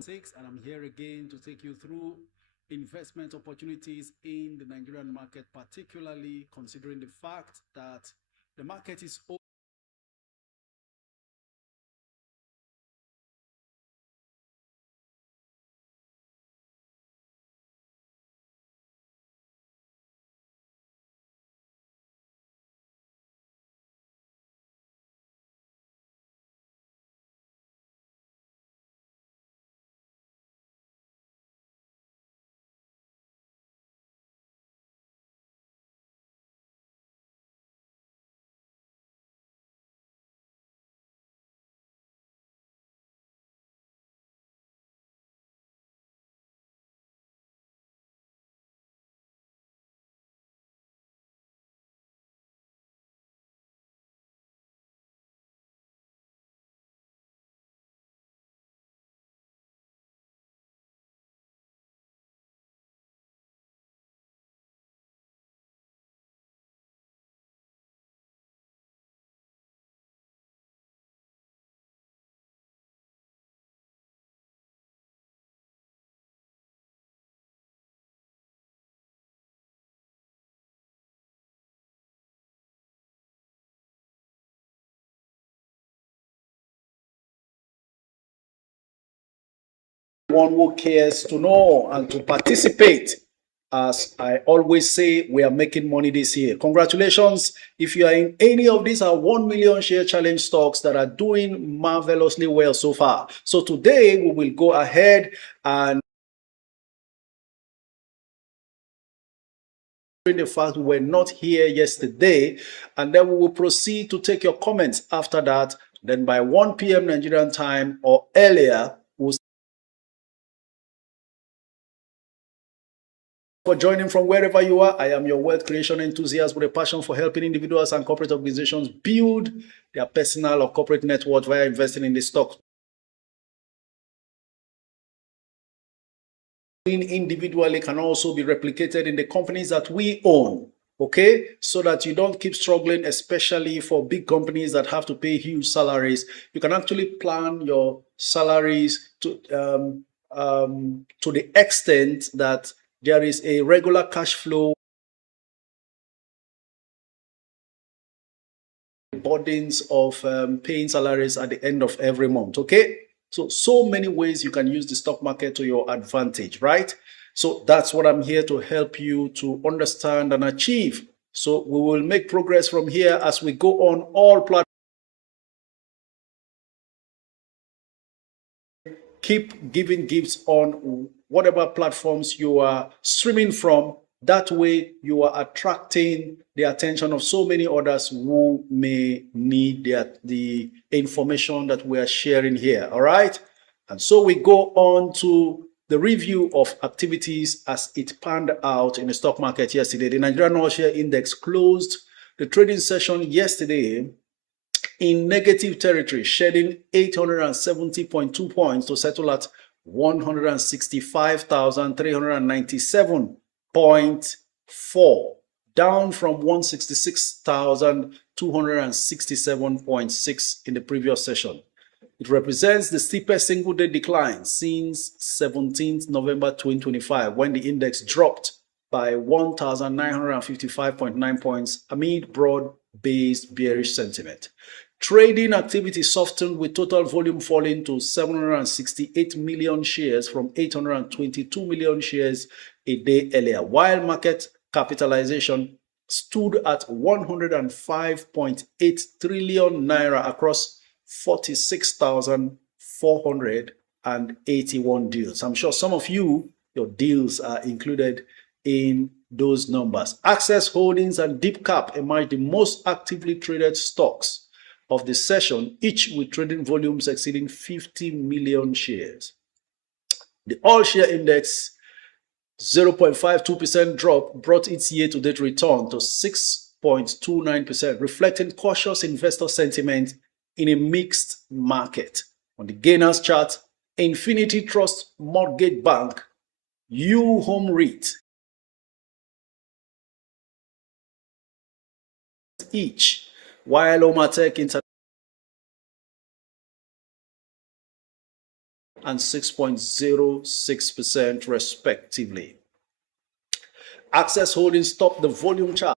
6, and I'm here again to take you through investment opportunities in the Nigerian market, particularly considering the fact that the market is open. One who cares to know and to participate. As I always say, we are making money this year. Congratulations. If you are in any of these 1 million share challenge stocks that are doing marvelously well so far. So today we will go ahead and the fact we were not here yesterday, and then we will proceed to take your comments after that. Then by 1 p.m. Nigerian time or earlier, we'll for joining from wherever you are. I am your wealth creation enthusiast with a passion for helping individuals and corporate organizations build their personal or corporate net worth via investing in the stock. Individually can also be replicated in the companies that we own. Okay, so that you don't keep struggling, especially for big companies that have to pay huge salaries. You can actually plan your salaries to the extent that there is a regular cash flow burdens of paying salaries at the end of every month. Okay, so many ways you can use the stock market to your advantage, right? So that's what I'm here to help you to understand and achieve. So we will make progress from here as we go on all platforms. Keep giving gifts on whatever platforms you are streaming from. That way, you are attracting the attention of so many others who may need the information that we are sharing here. All right. And so we go on to the review of activities as it panned out in the stock market yesterday. The Nigerian All-Share Index closed the trading session yesterday in negative territory, shedding 870.2 points to settle at 165,397.4, down from 166,267.6 in the previous session. It represents the steepest single-day decline since 17th November 2025, when the index dropped by 1,955.9 points amid broad-based bearish sentiment. Trading activity softened with total volume falling to 768 million shares from 822 million shares a day earlier, while market capitalization stood at 105.8 trillion naira across 46,481 deals. I'm sure some of you, your deals are included in those numbers. Access Holdings and Deep Cap emerged the most actively traded stocks of the session, each with trading volumes exceeding 50 million shares. The all-share index 0.52% drop brought its year-to-date return to 6.29%, reflecting cautious investor sentiment in a mixed market. On the gainers chart, Infinity Trust Mortgage Bank, U Home REIT, each, while Omatech and 6.06% respectively. Access Holdings topped the volume chart.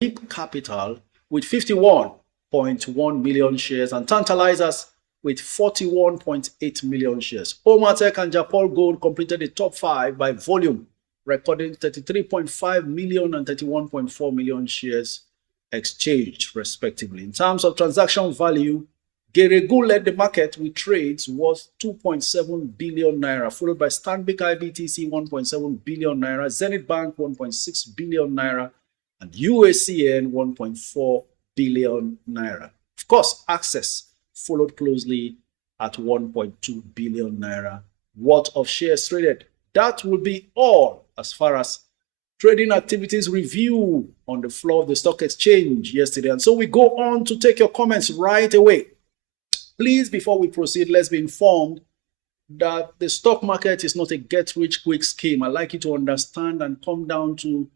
Deep Capital with 51.1 million shares and Tantalizers with 41.8 million shares. Omatech and Japol Gold completed the top 5 by volume, recording 33.5 million and 31.4 million shares exchanged respectively. In terms of transaction value, Geregu led the market with trades worth 2.7 billion naira, followed by Stanbic IBTC 1.7 billion naira, Zenith Bank 1.6 billion naira, and UACN 1.4 billion naira. Of course, Access followed closely at 1.2 billion naira worth of shares traded. That will be all as far as trading activities review on the floor of the stock exchange yesterday. And so we go on to take your comments right away. Please, before we proceed, let's be informed that the stock market is not a get-rich-quick scheme. I'd like you to understand and come down to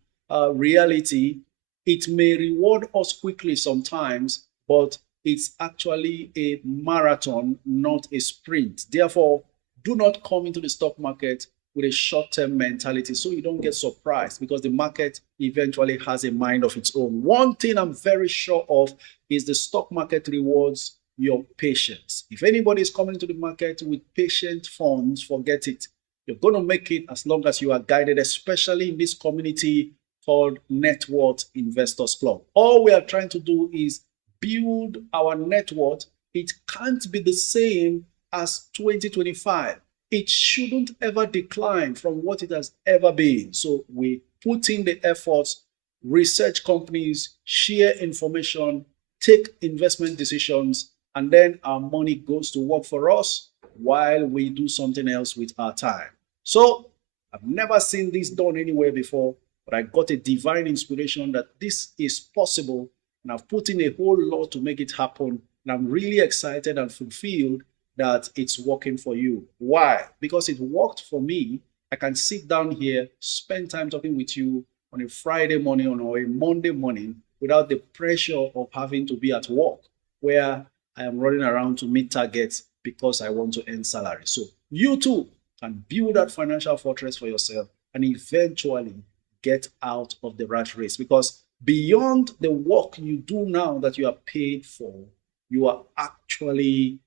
reality. It may reward us quickly sometimes, but it's actually a marathon, not a sprint. Therefore, do not come into the stock market with a short-term mentality so you don't get surprised, because the market eventually has a mind of its own. One thing I'm very sure of is the stock market rewards your patience. If anybody is coming to the market with patient funds, forget it. You're going to make it as long as you are guided, especially in this community called Net Worth Investors Club. All we are trying to do is build our net worth. It can't be the same as 2025. It shouldn't ever decline from what it has ever been. So we put in the efforts, research companies, share information, take investment decisions, and then our money goes to work for us while we do something else with our time. So I've never seen this done anywhere before, but I got a divine inspiration that this is possible, and I've put in a whole lot to make it happen. And I'm really excited and fulfilled that it's working for you. Why? Because it worked for me. I can sit down here, spend time talking with you on a Friday morning or a Monday morning without the pressure of having to be at work, where I am running around to meet targets because I want to earn salary. So you too can build that financial fortress for yourself and eventually get out of the rat race, because beyond the work you do now that you are paid for, you are actually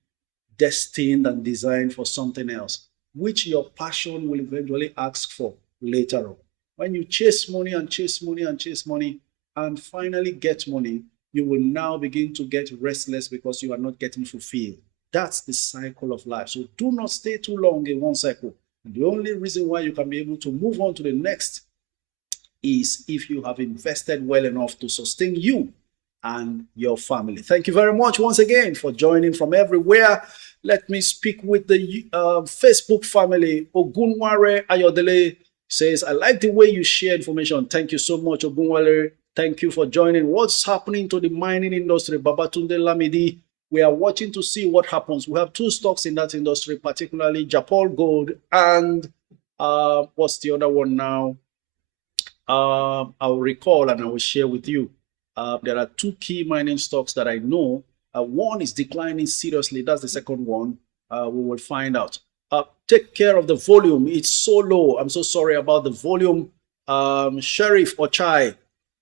destined and designed for something else, which your passion will eventually ask for later on. When you chase money and chase money and chase money and finally get money, you will now begin to get restless because you are not getting fulfilled. That's the cycle of life. So do not stay too long in one cycle. And the only reason why you can be able to move on to the next is if you have invested well enough to sustain you and your family. Thank you very much once again for joining from everywhere. Let me speak with the Facebook family. Ogunware Ayodele says, I like the way you share information. Thank you so much, Ogunware. Thank you for joining. What's happening to the mining industry? Babatunde Lamidi. We are watching to see what happens. We have two stocks in that industry, particularly Japol Gold and what's the other one now? I'll recall and I will share with you. There are two key mining stocks that I know. One is declining seriously. That's the second one. We will find out. Take care of the volume. It's so low. I'm so sorry about the volume. Sheriff Ochai,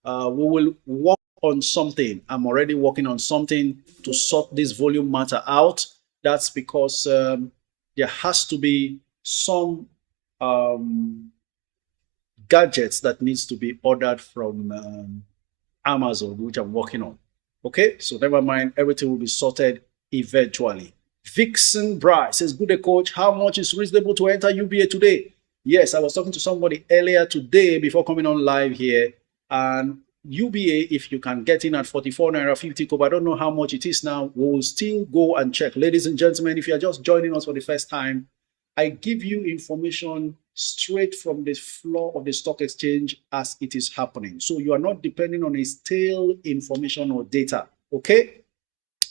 we will work on something. I'm already working on something to sort this volume matter out. That's because there has to be some gadgets that needs to be ordered from Amazon, which I'm working on. Okay, so never mind, everything will be sorted eventually. Vixen Bryce says, good day, coach. How much is reasonable to enter UBA today? Yes, I was talking to somebody earlier today before coming on live here, and UBA, if you can get in at 44 naira 50 kobo, I don't know how much it is now. We will still go and check. Ladies and gentlemen, if you are just joining us for the first time, I give you information straight from the floor of the stock exchange as it is happening. So you are not depending on a stale information or data, okay?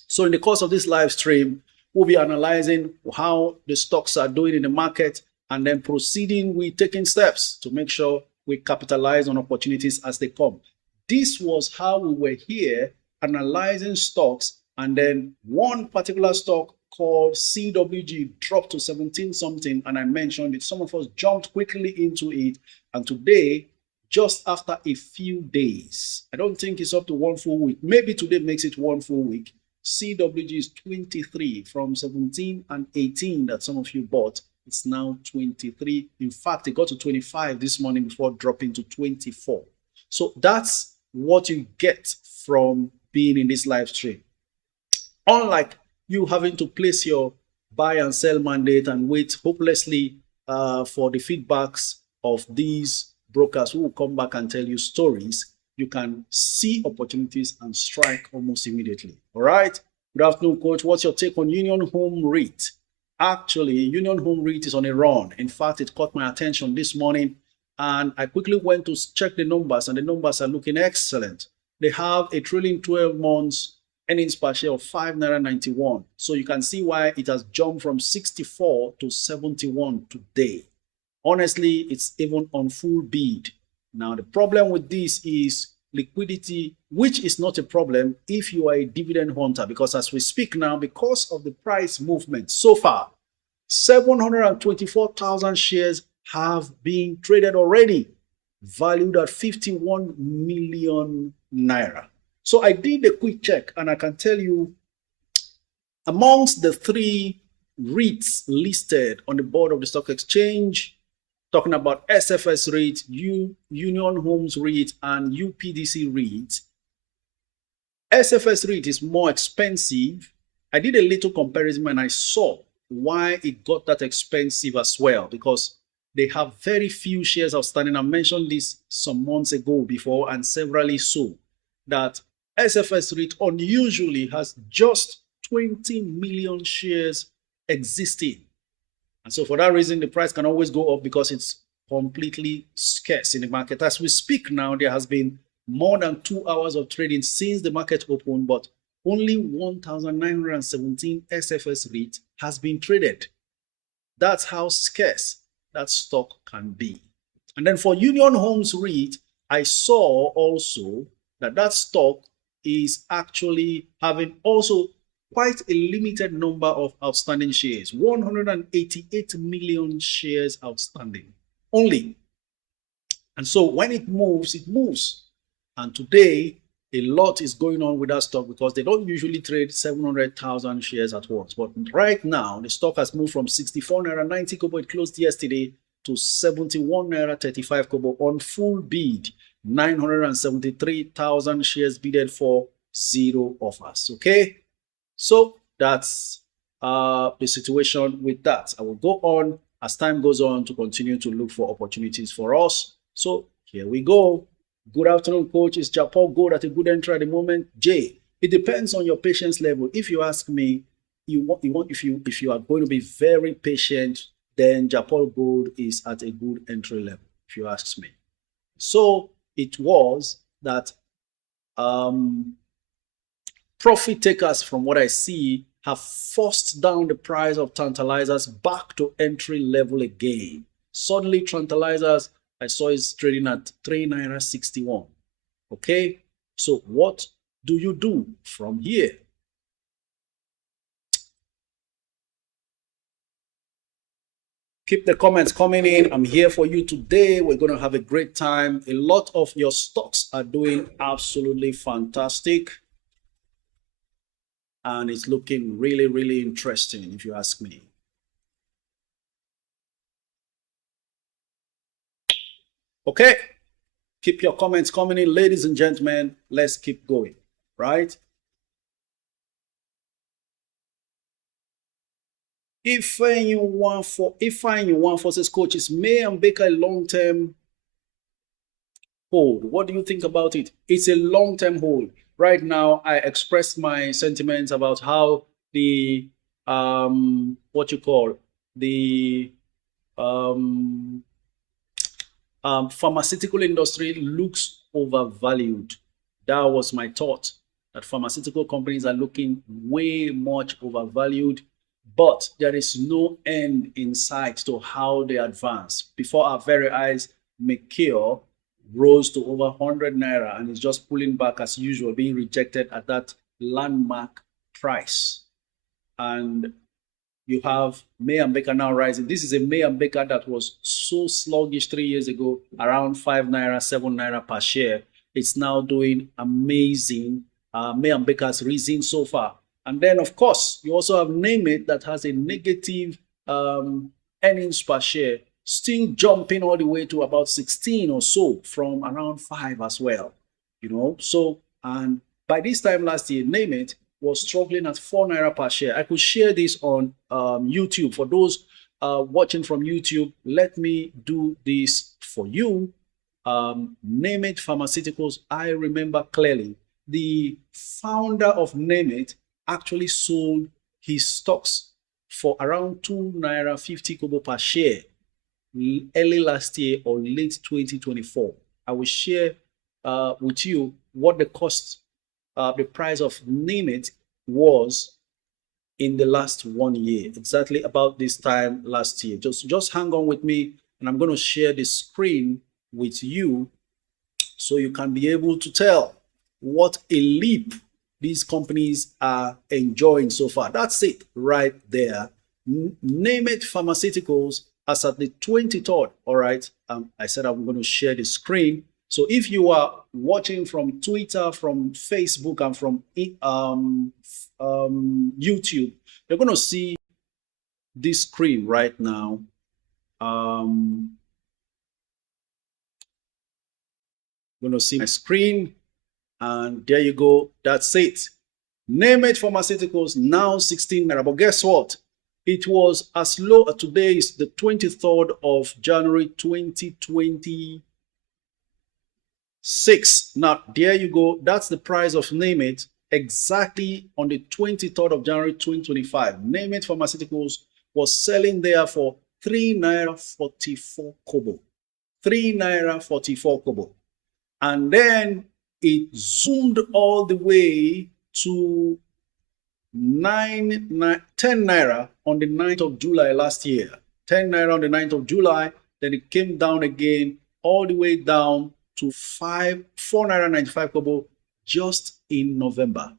So in the course of this live stream, we'll be analyzing how the stocks are doing in the market and then proceeding with taking steps to make sure we capitalize on opportunities as they come. This was how we were here analyzing stocks And then one particular stock called CWG dropped to 17 something, and I mentioned it. Some of us jumped quickly into it, and today, just after a few days, I don't think it's up to 1 full week, maybe today makes it 1 full week, CWG is 23 from 17 and 18 that some of you bought. It's now 23. In fact, it got to 25 this morning before dropping to 24. So that's what you get from being in this live stream. Unlike you having to place your buy and sell mandate and wait hopelessly for the feedbacks of these brokers who will come back and tell you stories, you can see opportunities and strike almost immediately. All right. Good afternoon, Coach. What's your take on Union Home REIT? Actually, Union Home REIT is on a run. In fact, it caught my attention this morning, and I quickly went to check the numbers, and the numbers are looking excellent. They have a trailing 12 months earnings per share of 5.91 naira. So you can see why it has jumped from 64 to 71 today. Honestly, it's even on full bid. Now, the problem with this is liquidity, which is not a problem if you are a dividend hunter, because as we speak now, because of the price movement so far, 724,000 shares have been traded already, valued at 51 million naira. So I did a quick check, and I can tell you, amongst the 3 REITs listed on the board of the stock exchange, talking about SFS REIT, Union Homes REIT, and UPDC REIT, SFS REIT is more expensive. I did a little comparison and I saw why it got that expensive as well, because they have very few shares outstanding. I mentioned this some months ago before, and severally so, that SFS REIT unusually has just 20 million shares existing. And so for that reason, the price can always go up because it's completely scarce in the market. As we speak now, there has been more than 2 hours of trading since the market opened, but only 1,917 SFS REIT has been traded. That's how scarce that stock can be. And then for Union Homes REIT, I saw also that that stock is actually having also quite a limited number of outstanding shares, 188 million shares outstanding only. And so when it moves, it moves. And today, a lot is going on with that stock because they don't usually trade 700,000 shares at once. But right now, the stock has moved from 64 naira 90 kobo, it closed yesterday, to 71 naira 35 kobo on full bid. 973,000 shares bidded for, 0 offers. Okay. So that's the situation with that. I will go on as time goes on to continue to look for opportunities for us. So here we go. Good afternoon, Coach. Is Japan Gold at a good entry at the moment? Jay, it depends on your patience level. If you ask me, if you are going to be very patient, then Japan Gold is at a good entry level, if you ask me. So it was that profit takers, from what I see, have forced down the price of tantalizers back to entry level again. Suddenly, tantalizers, I saw is trading at 3.61 naira. Okay, so what do you do from here? Keep the comments coming in. I'm here for you today. We're going to have a great time. A lot of your stocks are doing absolutely fantastic. And it's looking really, really interesting, if you ask me. Okay. Keep your comments coming in, ladies and gentlemen. Let's keep going, right? If you want forces coaches, May and Baker a long-term hold. What do you think about it? It's a long-term hold. Right now, I expressed my sentiments about how the pharmaceutical industry looks overvalued. That was my thought, that pharmaceutical companies are looking way much overvalued, but there is no end in sight to how they advance. Before our very eyes, Mekio rose to over 100 naira and is just pulling back as usual, being rejected at that landmark price. And you have May and Baker now rising. This is a May and Baker that was so sluggish 3 years ago, around 5 naira, 7 naira per share. It's now doing amazing. May and Baker has risen so far. And then, of course, you also have Name It that has a negative earnings per share, still jumping all the way to about 16 or so from around 5 as well. You know, so, and by this time last year, Name It was struggling at 4 naira per share. I could share this on YouTube. For those watching from YouTube, let me do this for you. Name It Pharmaceuticals, I remember clearly. The founder of Name It actually sold his stocks for around 2 naira 50 kobo per share early last year or late 2024. I will share with you what the cost, the price of Name It was in the last 1 year, exactly about this time last year. Just hang on with me, and I'm going to share the screen with you so you can be able to tell what a leap these companies are enjoying so far. That's it right there. Name It Pharmaceuticals as at the 23rd. All right. I said I'm going to share the screen. So if you are watching from Twitter, from Facebook, and from YouTube, you're going to see this screen right now. Going to see my screen, and there you go. That's it. Name It Pharmaceuticals now 16 naira. But guess what? It was as low as today is the 23rd of January 2026. Now there you go. That's the price of Name It exactly on the 23rd of January 2025. Name It Pharmaceuticals was selling there for 3 naira 44 kobo. 3 naira 44 kobo. And then it zoomed all the way to 10 naira on the 9th of July last year. 10 naira on the 9th of July. Then it came down again, all the way down to 4 naira 95 kobo just in November.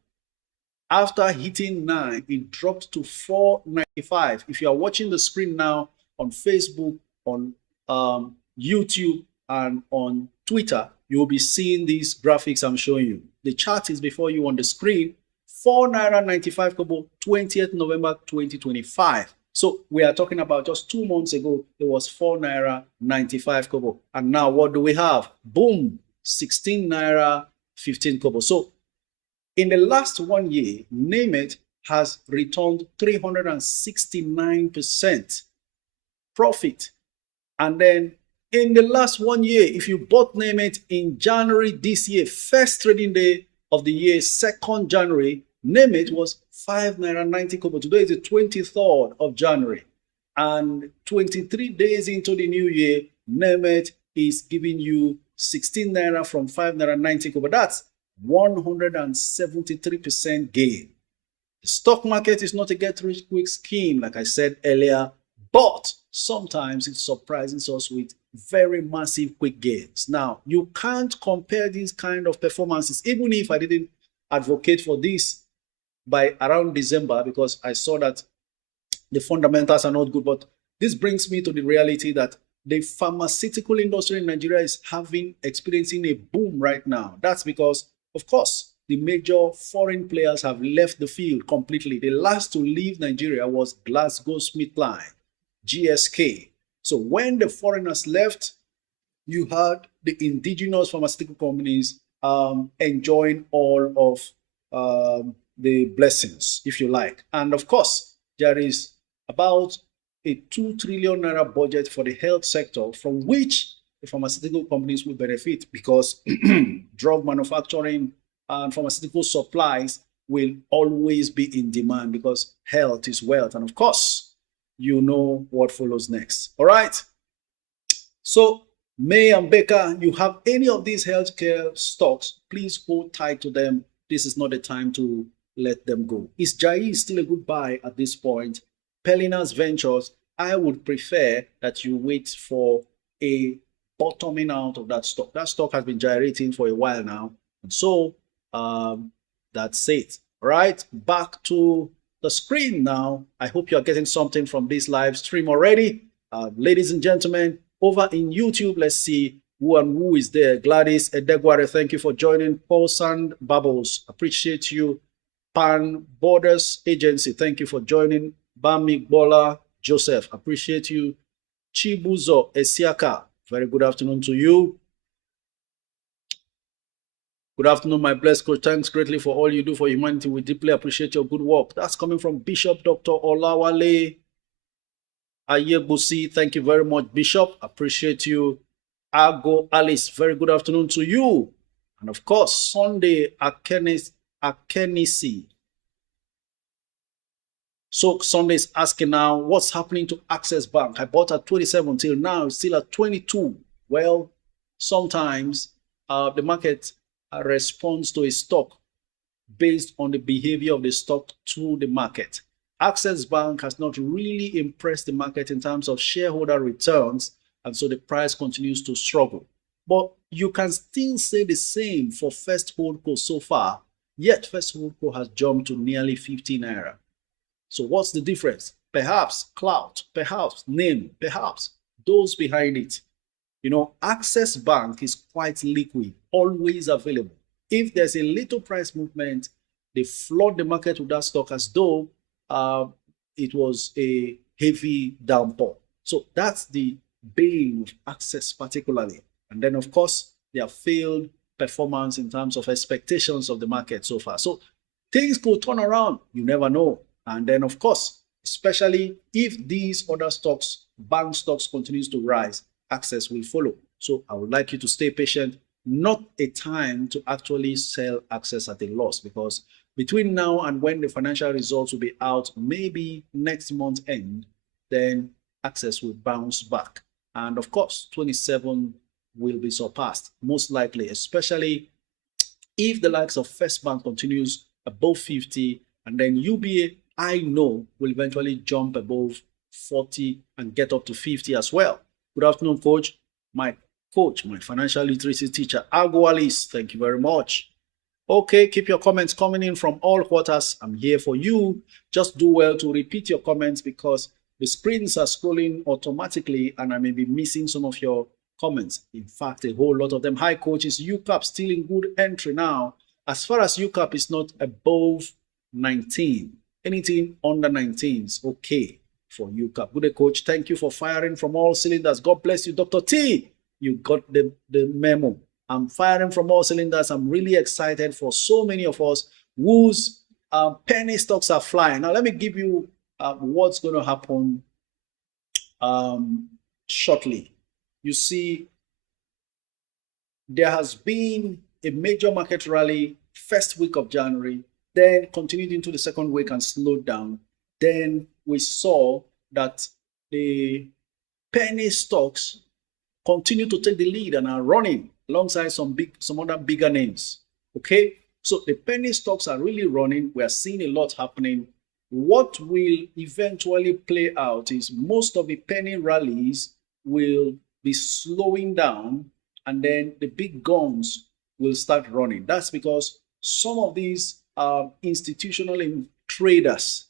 After hitting 9, it dropped to 4.95. If you are watching the screen now on Facebook, on YouTube, and on Twitter, you will be seeing these graphics I'm showing you. The chart is before you on the screen. 4 naira 95 kobo, 20th November 2025. So we are talking about just 2 months ago, it was 4 naira 95 kobo. And now what do we have? Boom, 16 naira 15 kobo. So in the last 1 year, Name It has returned 369% profit. And then in the last 1 year, if you bought Name It in January this year, first trading day of the year, 2nd January, Name It was 5 naira 90 kobo. Today is the 23rd of January. And 23 days into the new year, Name It is giving you 16 naira from 5 naira 90 kobo. That's 173% gain. The stock market is not a get-rich-quick scheme, like I said earlier, but sometimes it surprises us with very massive quick gains. Now, you can't compare these kind of performances, even if I didn't advocate for this by around December, because I saw that the fundamentals are not good. But this brings me to the reality that the pharmaceutical industry in Nigeria is experiencing a boom right now. That's because, of course, the major foreign players have left the field completely. The last to leave Nigeria was GlaxoSmithKline, GSK. So when the foreigners left, you had the indigenous pharmaceutical companies enjoying all of the blessings, if you like. And of course, there is about a 2 trillion naira budget for the health sector, from which the pharmaceutical companies will benefit, because drug manufacturing and pharmaceutical supplies will always be in demand, because health is wealth. And of course, you know what follows next. All right. So May and Baker, you have any of these healthcare stocks, please hold tight to them. This is not the time to let them go. Is Jai still a good buy at this point? Pelinas Ventures, I would prefer that you wait for a bottoming out of that stock. That stock has been gyrating for a while now. And so that's it. Right, back to the screen now. I hope you're getting something from this live stream already. Ladies and gentlemen, over in YouTube, let's see who is there. Gladys Edegware, thank you for joining. Paul Sand Bubbles, appreciate you. Pan Borders Agency, thank you for joining. Bami Bola Joseph, appreciate you. Chibuzo Esiaka, very good afternoon to you. Good afternoon, my blessed coach. Thanks greatly for all you do for humanity. We deeply appreciate your good work. That's coming from Bishop Dr. Olawale Ayebusi. Thank you very much, Bishop. Appreciate you. Ago Alice, very good afternoon to you. And of course, Sunday Akenisi. So Sunday is asking now, what's happening to Access Bank? I bought at 27 till now, it's still at 22. Well, sometimes the market responds to a stock based on the behavior of the stock to the market. Access Bank has not really impressed the market in terms of shareholder returns, and so the price continues to struggle. But you can still say the same for First Holdco so far, yet First Holdco has jumped to nearly 50 naira. So what's the difference? Perhaps clout, perhaps name, perhaps those behind it. You know, Access Bank is quite liquid, always available. If there's a little price movement, they flood the market with that stock as though it was a heavy downpour. So that's the bane of Access particularly. And then, of course, their failed performance in terms of expectations of the market so far. So things could turn around. You never know. And then, of course, especially if these other stocks, bank stocks, continues to rise, Access will follow. So I would like you to stay patient. Not a time to actually sell Access at a loss, because between now and when the financial results will be out, maybe next month end, then Access will bounce back. And of course, 27 will be surpassed, most likely, especially if the likes of First Bank continues above 50, and then UBA, I know, will eventually jump above 40 and get up to 50 as well. Good afternoon, coach. My coach, my financial literacy teacher, Ago Alice, thank you very much. Okay, keep your comments coming in from all quarters. I'm here for you. Just do well to repeat your comments, because the screens are scrolling automatically and I may be missing some of your comments. In fact, a whole lot of them. Hi, coaches. UCAP still in good entry now. As far as UCAP is not above 19, anything under 19 is okay for UCAP. Good day, coach. Thank you for firing from all cylinders. God bless you, Dr. T. You got the memo. I'm firing from all cylinders. I'm really excited for so many of us whose penny stocks are flying. Now, let me give you what's going to happen shortly. You see, there has been a major market rally first week of January, then continued into the second week and slowed down. Then we saw that the penny stocks continue to take the lead and are running alongside some other bigger names. Okay, so the penny stocks are really running. We are seeing a lot happening. What will eventually play out is most of the penny rallies will be slowing down, and then the big guns will start running. That's because some of these institutional traders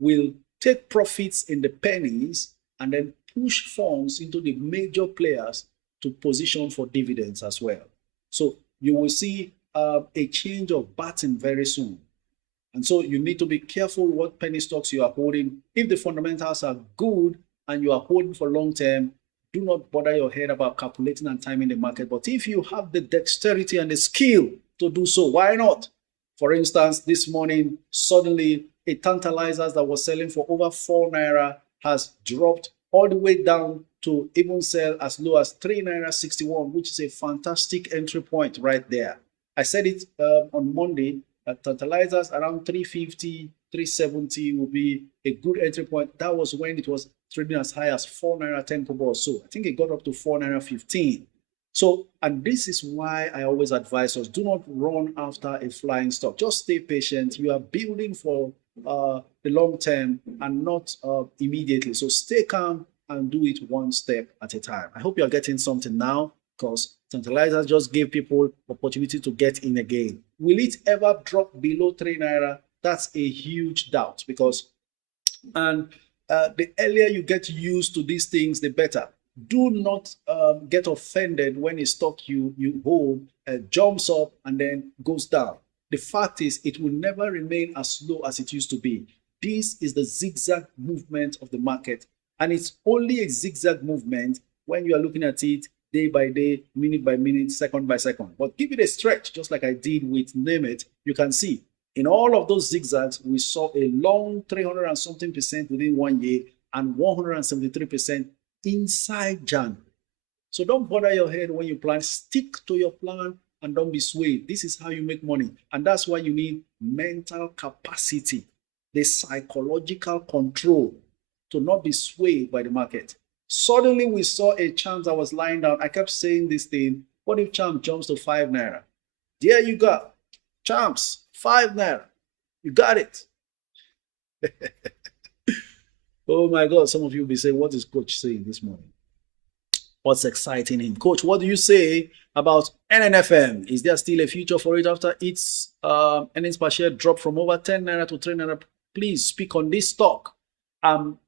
will take profits in the pennies and then push funds into the major players to position for dividends as well. So you will see a change of pattern very soon. And so you need to be careful what penny stocks you are holding. If the fundamentals are good and you are holding for long term, do not bother your head about calculating and timing the market. But if you have the dexterity and the skill to do so, why not? For instance, this morning, suddenly a tantalizer that was selling for over 4 naira has dropped all the way down to even sell as low as 3 naira 61, which is a fantastic entry point right there. I said it on Monday that tantalizers around 350, 370 will be a good entry point. That was when it was trading as high as 4 naira 10 kobo or so. I think it got up to 4 naira 15. So, and this is why I always advise us, do not run after a flying stock. Just stay patient. You are building for the long term and not immediately. So stay calm and do it one step at a time. I hope you are getting something now. because tantalizers just give people opportunity to get in again. Will it ever drop below 3 naira? That's a huge doubt, because and the earlier you get used to these things, the better. Do not get offended when a stock you hold jumps up and then goes down. The fact is, it will never remain as low as it used to be. This is the zigzag movement of the market, and it's only a zigzag movement when you are looking at it day by day, minute by minute, second by second. But give it a stretch, just like I did with Name It. You can see in all of those zigzags, we saw a long 300 and something percent within 1 year and 173% inside January. So don't bother your head when you plan. Stick to your plan and don't be swayed. This is how you make money. And that's why you need mental capacity, the psychological control to not be swayed by the market. Suddenly we saw a chance that was lying down. I kept saying this thing. What if Champ jumps to 5 naira? There you go. Champs, 5 naira. You got it. Oh my God. Some of you will be saying, what is Coach saying this morning? What's exciting him? Coach, what do you say about NNFM? Is there still a future for it after its earnings per share dropped from over 10 naira to 3 naira? Please speak on this stock. I'm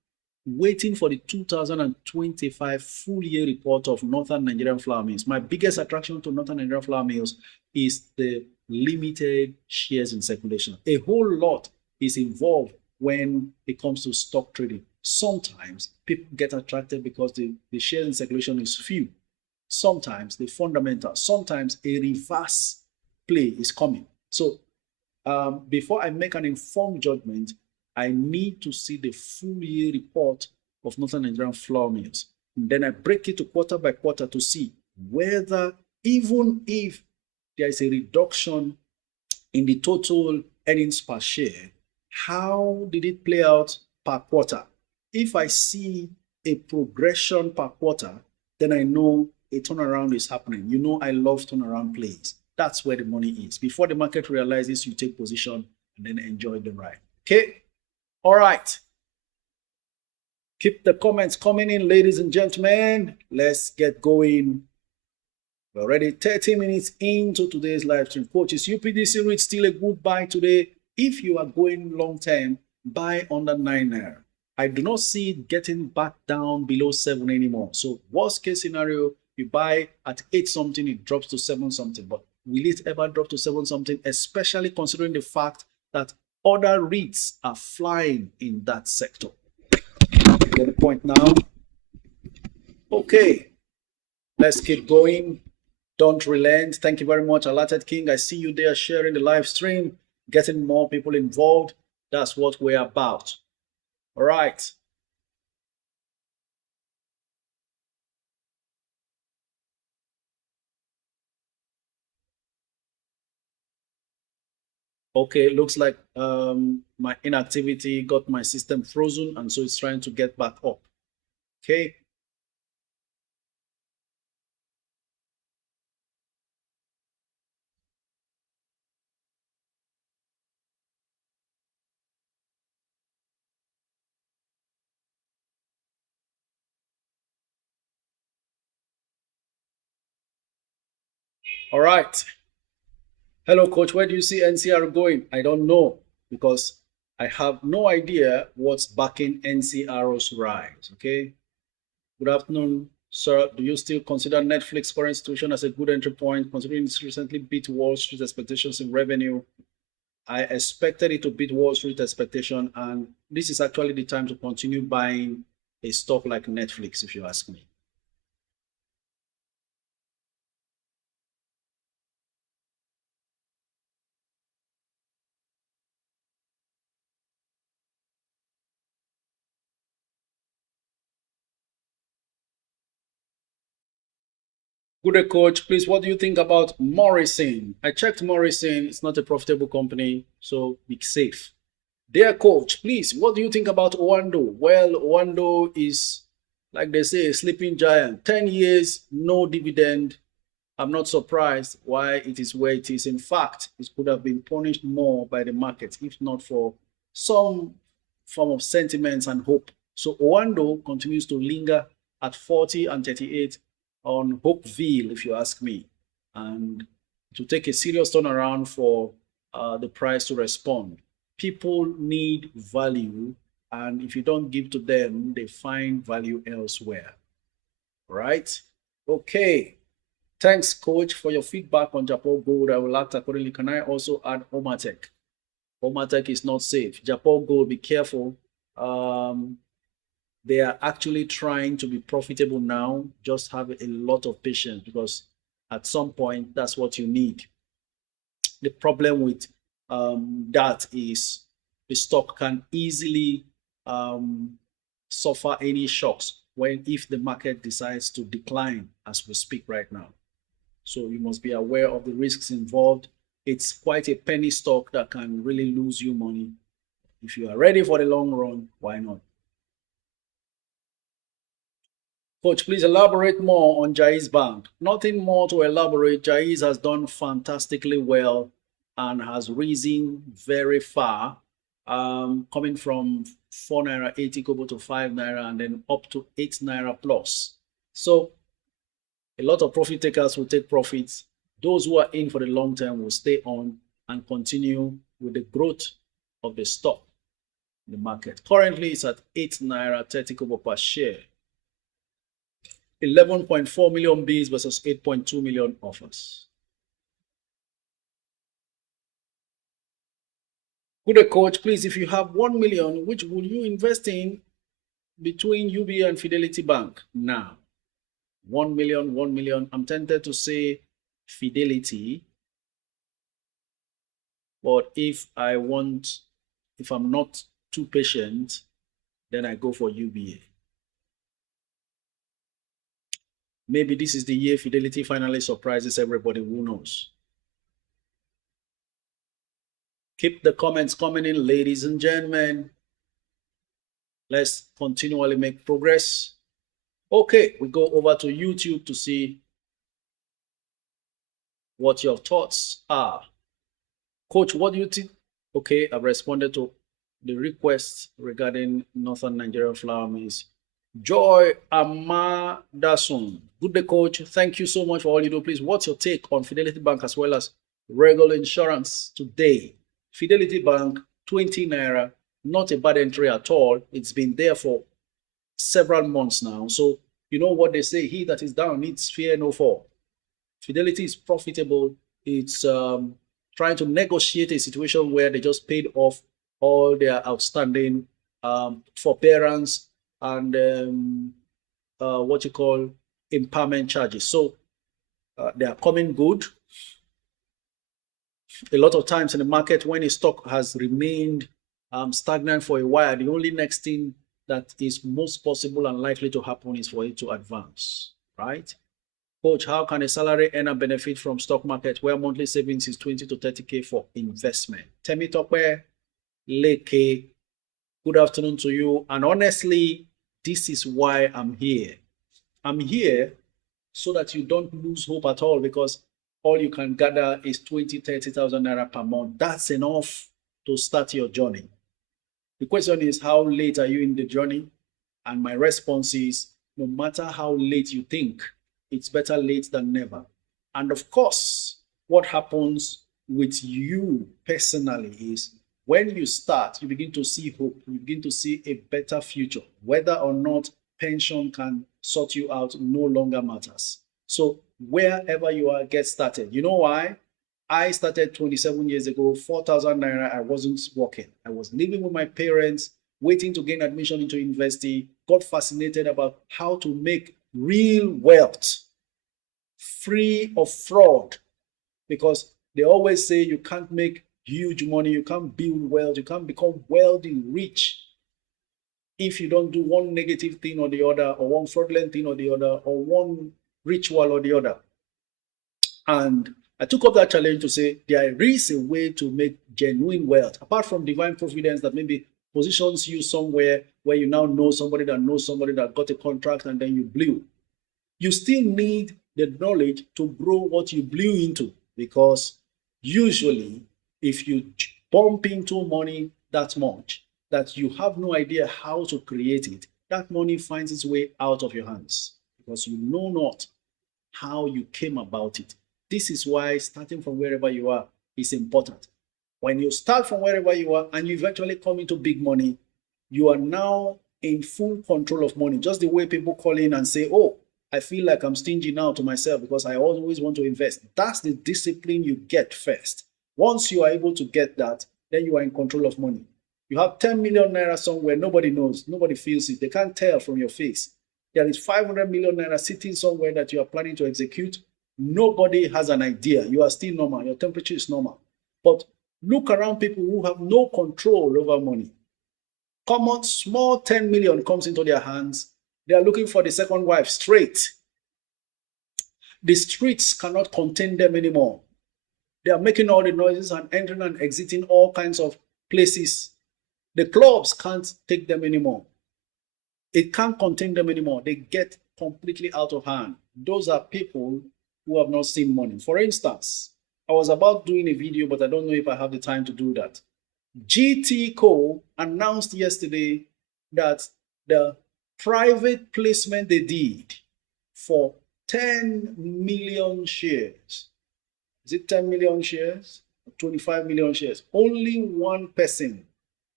waiting for the 2025 full year report of Northern Nigerian Flour Mills. My biggest attraction to Northern Nigerian Flour Mills is the limited shares in circulation. A whole lot is involved when it comes to stock trading. Sometimes people get attracted because the shares in circulation is few. Sometimes the fundamentals, sometimes a reverse play is coming. So before I make an informed judgment, I need to see the full year report of Northern Nigerian Flour Mills. And then I break it to quarter by quarter to see whether, even if there is a reduction in the total earnings per share, how did it play out per quarter? If I see a progression per quarter, then I know a turnaround is happening. You know, I love turnaround plays. That's where the money is. Before the market realizes, you take position and then enjoy the ride. Okay? All right. Keep the comments coming in, ladies and gentlemen. Let's get going. We're already 30 minutes into today's live stream. Coach, is UPDC REIT still a good buy today? If you are going long term, buy under 9 naira. I do not see it getting back down below 7 anymore. So worst case scenario, you buy at 8 something, it drops to 7 something. But will it ever drop to 7 something? Especially considering the fact that other REITs are flying in that sector. You get the point now? Okay, let's keep going. Don't relent. Thank you very much, Alerted King. I see you there sharing the live stream, getting more people involved. That's what we're about. All right. Okay, looks like my inactivity got my system frozen, and so it's trying to get back up. Okay. All right. Hello, Coach. Where do you see NCR going? I don't know, because I have no idea what's backing NCR's rise. Okay. Good afternoon, sir. Do you still consider Netflix current situation as a good entry point, considering it's recently beat Wall Street expectations in revenue? I expected it to beat Wall Street expectation, and this is actually the time to continue buying a stock like Netflix, if you ask me. Good day, Coach. Please, what do you think about Morrison? I checked Morrison. It's not a profitable company, so be safe. Dear Coach, please, what do you think about Owando? Well, Owando is, like they say, a sleeping giant. 10 years, no dividend. I'm not surprised why it is where it is. In fact, it could have been punished more by the market, if not for some form of sentiments and hope. So Owando continues to linger at 40 and 38 on Hopeville, if you ask me. And to take a serious turnaround for the price to respond. People need value, and if you don't give to them, they find value elsewhere. Right? Okay. Thanks, coach, for your feedback on Japan Gold. I will act accordingly. Can I also add Omatech? Omatech is not safe. Japan Gold, be careful. They are actually trying to be profitable now. Just have a lot of patience, because at some point, that's what you need. The problem with that is the stock can easily suffer any shocks if the market decides to decline as we speak right now. So you must be aware of the risks involved. It's quite a penny stock that can really lose you money. If you are ready for the long run, why not? Coach, please elaborate more on Jaiz Bank. Nothing more to elaborate. Jaiz has done fantastically well and has risen very far, coming from 4 naira 80 kobo to 5 naira and then up to 8 naira plus. So a lot of profit takers will take profits. Those who are in for the long term will stay on and continue with the growth of the stock in the market. Currently, it's at 8 naira 30 kobo per share. 11.4 million bids versus 8.2 million offers. Good coach, please, if you have 1 million, which will you invest in between UBA and Fidelity Bank now? 1 million, 1 million. I'm tempted to say Fidelity, but if I'm not too patient, then I go for UBA. Maybe this is the year Fidelity finally surprises everybody. Who knows? Keep the comments coming in, ladies and gentlemen. Let's continually make progress. Okay, we go over to YouTube to see what your thoughts are. Coach, what do you think? Okay, I've responded to the request regarding Northern Nigerian flour mills. Joy Amadasun. Good day, coach. Thank you so much for all you do. Please, what's your take on Fidelity Bank as well as regular insurance today? Fidelity Bank, 20 naira, not a bad entry at all. It's been there for several months now. So, you know what they say, he that is down needs fear no fall. Fidelity is profitable. It's trying to negotiate a situation where they just paid off all their outstanding forbearance and what you call impairment charges. So they are coming good. A lot of times in the market, when a stock has remained stagnant for a while, the only next thing that is most possible and likely to happen is for it to advance, right? Coach, how can a salary earner benefit from stock market where monthly savings is 20 to 30K for investment? Temi Tope, Leke, good afternoon to you. And honestly, this is why I'm here. I'm here so that you don't lose hope at all, because all you can gather is 20, 30,000 naira per month. That's enough to start your journey. The question is, how late are you in the journey? And my response is, no matter how late you think, it's better late than never. And of course, what happens with you personally is when you start, you begin to see hope, you begin to see a better future. Whether or not pension can sort you out no longer matters. So wherever you are, get started. You know why? I started 27 years ago, 4,000 naira. I wasn't working. I was living with my parents, waiting to gain admission into university, got fascinated about how to make real wealth, free of fraud, because they always say you can't make huge money, you can't build wealth, you can't become wealthy, rich, if you don't do one negative thing or the other, or one fraudulent thing or the other, or one ritual or the other. And I took up that challenge to say there is a way to make genuine wealth, apart from divine providence that maybe positions you somewhere where you now know somebody that knows somebody that got a contract and then you blew. You still need the knowledge to grow what you blew into, because usually if you bump into money that much that you have no idea how to create it, that money finds its way out of your hands because you know not how you came about it. This is why starting from wherever you are is important. When you start from wherever you are and you eventually come into big money, you are now in full control of money. Just the way people call in and say, oh, I feel like I'm stingy now to myself because I always want to invest. That's the discipline you get first. Once you are able to get that, then you are in control of money. You have 10 million naira somewhere, nobody knows, nobody feels it. They can't tell from your face. There is 500 million naira sitting somewhere that you are planning to execute. Nobody has an idea. You are still normal. Your temperature is normal. But look around people who have no control over money. Common small 10 million comes into their hands. They are looking for the second wife straight. The streets cannot contain them anymore. They are making all the noises and entering and exiting all kinds of places. The clubs can't take them anymore. It can't contain them anymore. They get completely out of hand. Those are people who have not seen money. For instance, I was about doing a video, but I don't know if I have the time to do that. GT Co announced yesterday that the private placement they did for 10 million shares. Is it 10 million shares? 25 million shares. Only one person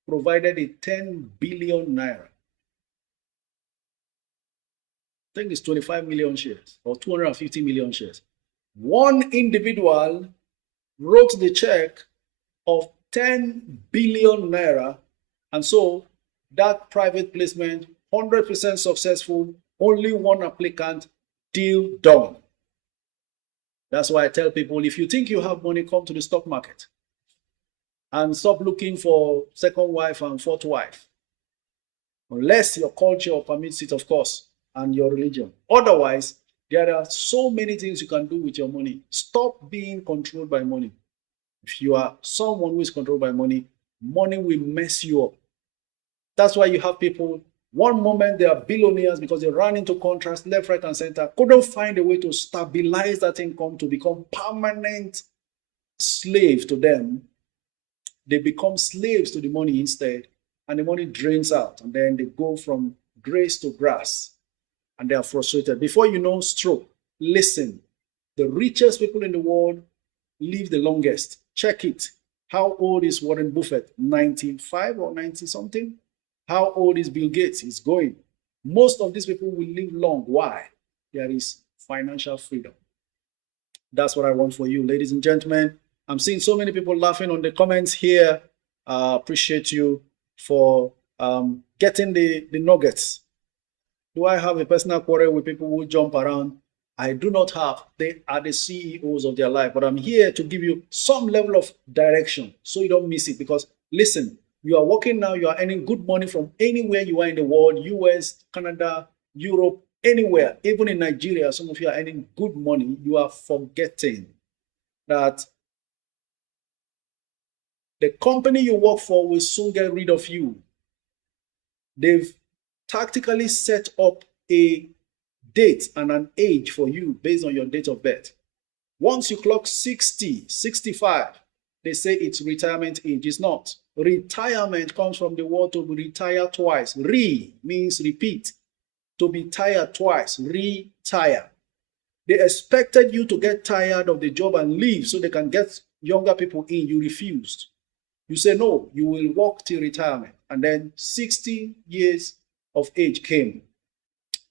provided a 10 billion naira. I think it's 25 million shares or 250 million shares. One individual wrote the check of 10 billion naira, and so that private placement, 100% successful, only one applicant, deal done. That's why I tell people, if you think you have money, come to the stock market and stop looking for second wife and fourth wife. Unless your culture permits it, of course, and your religion. Otherwise, there are so many things you can do with your money. Stop being controlled by money. If you are someone who is controlled by money, money will mess you up. That's why you have people, one moment they are billionaires because they ran into contracts left, right, and center, couldn't find a way to stabilize that income to become permanent slave to them. They become slaves to the money instead, and the money drains out, and then they go from grace to grass, and they are frustrated. Before you know, stroke. Listen, the richest people in the world live the longest. Check it. How old is Warren Buffett? 95 or 90 something? How old is Bill Gates? He's going. Most of these people will live long. Why? There is financial freedom. That's what I want for you, ladies and gentlemen. I'm seeing so many people laughing on the comments here. Appreciate you for getting the nuggets. Do I have a personal quarrel with people who jump around? I do not have. They are the CEOs of their life. But I'm here to give you some level of direction so you don't miss it. Because listen, you are working now, you are earning good money from anywhere you are in the world, US, Canada, Europe, anywhere, even in Nigeria. Some of you are earning good money. You are forgetting that the company you work for will soon get rid of you. They've tactically set up a date and an age for you based on your date of birth. Once you clock 60, 65, they say it's retirement age. It's not. Retirement comes from the word to retire twice. Re means repeat. To be tired twice. Retire. They expected you to get tired of the job and leave so they can get younger people in. You refused. You say, no, you will work till retirement. And then 60 years of age came.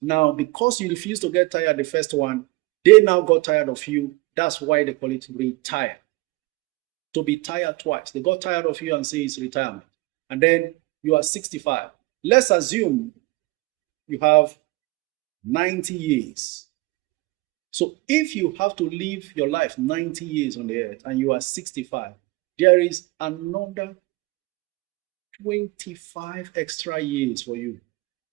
Now, because you refused to get tired the first one, they now got tired of you. That's why they call it retire. To be tired twice. They got tired of you and say it's retirement. And then you are 65. Let's assume you have 90 years. So if you have to live your life 90 years on the earth and you are 65, there is another 25 extra years for you.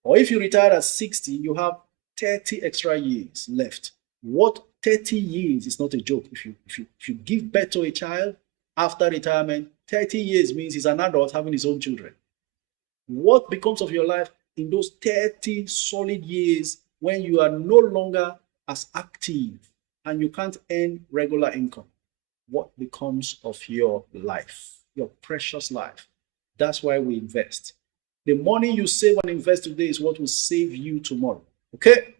Or if you retire at 60, you have 30 extra years left. What 30 years is not a joke. If you give birth to a child after retirement, 30 years means he's an adult having his own children. What becomes of your life in those 30 solid years when you are no longer as active and you can't earn regular income? What becomes of your life, your precious life? That's why we invest. The money you save and invest today is what will save you tomorrow. Okay?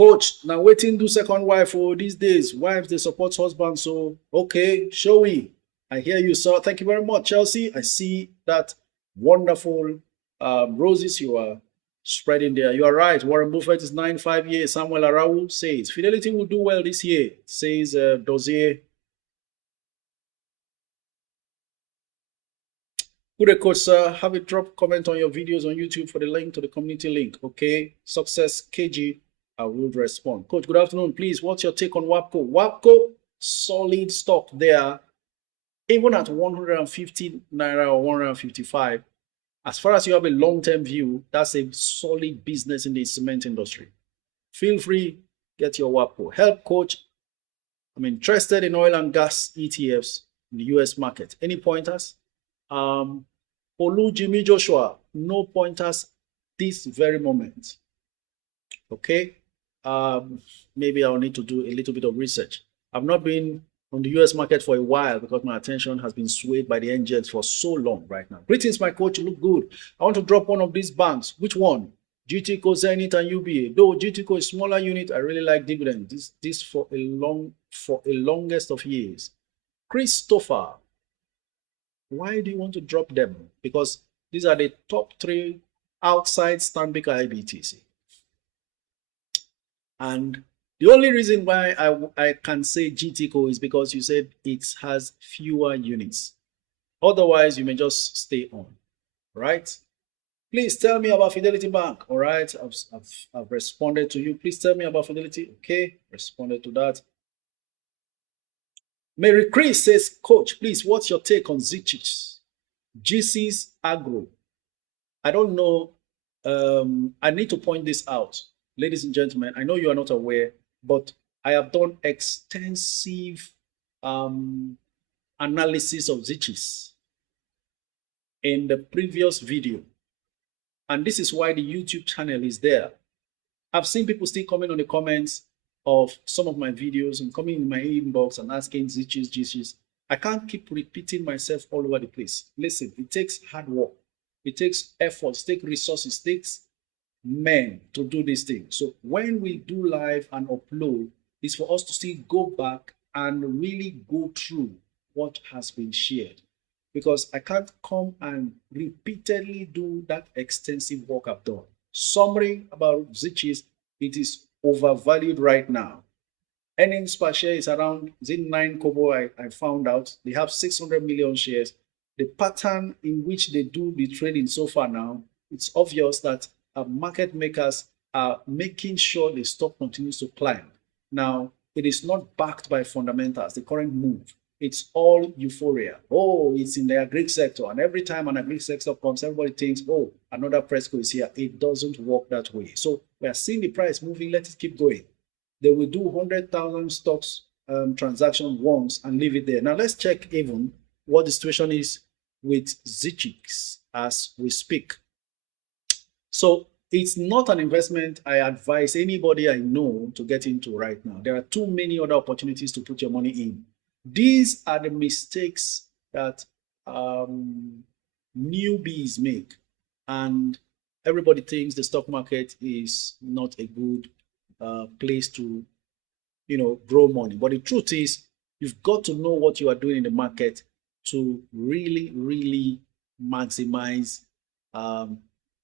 Coach, now waiting do second wife for these days. Wives, they support husbands. So, okay, shall we? I hear you, sir. Thank you very much, Chelsea. I see that wonderful roses you are spreading there. You are right. Warren Buffett is 95 years. Samuel Arau says Fidelity will do well this year, says Dozier. Good, coach, sir. Have a drop comment on your videos on YouTube for the link to the community link. Okay. Success KG. I will respond. Coach, good afternoon. Please, what's your take on WAPCO? WAPCO, solid stock there. Even at 150 Naira or 155, as far as you have a long-term view, that's a solid business in the cement industry. Feel free, get your WAPCO. Help, coach. I'm interested in oil and gas ETFs in the US market. Any pointers? Olu Jimmy Joshua, no pointers this very moment. Okay. Maybe I'll need to do a little bit of research. I've not been on the US market for a while because my attention has been swayed by the NGX for so long right now. Greetings, my coach. You look good. I want to drop one of these banks. Which one? GTCO, Zenith, and UBA. Though GTCO is smaller unit, I really like dividends. This for a longest of years. Christopher, why do you want to drop them? Because these are the top 3 outside Stanbic IBTC. And the only reason why I can say GTCO is because you said it has fewer units. Otherwise, you may just stay on, right? Please tell me about Fidelity Bank. All right, I've responded to you. Please tell me about Fidelity. Okay, responded to that. Mary Chris says, Coach, please, what's your take on Zichex? GC's Agro. I don't know. I need to point this out. Ladies and gentlemen, I know you are not aware, but I have done extensive analysis of Zichex in the previous video. And this is why the YouTube channel is there. I've seen people still comment on the comments of some of my videos and coming in my inbox and asking Zichex. I can't keep repeating myself all over the place. Listen, it takes hard work. It takes effort, it takes resources, it takes men to do this thing. So when we do live and upload, it's for us to still go back and really go through what has been shared. Because I can't come and repeatedly do that extensive work I've done. Summary about Zichex, it is overvalued right now. Earnings per share is around 9 kobo. I found out they have 600 million shares. The pattern in which they do the trading so far now, it's obvious that market makers are making sure the stock continues to climb. Now, it is not backed by fundamentals, the current move. It's all euphoria. Oh, it's in the agri sector. And every time an agri sector comes, everybody thinks, oh, another Presco is here. It doesn't work that way. So we are seeing the price moving. Let it keep going. They will do 100,000 stocks transaction once and leave it there. Now, let's check even what the situation is with Zichex as we speak. So it's not an investment I advise anybody I know to get into right now. There are too many other opportunities to put your money in. These are the mistakes that newbies make, and everybody thinks the stock market is not a good place to, grow money. But the truth is, you've got to know what you are doing in the market to really, really maximize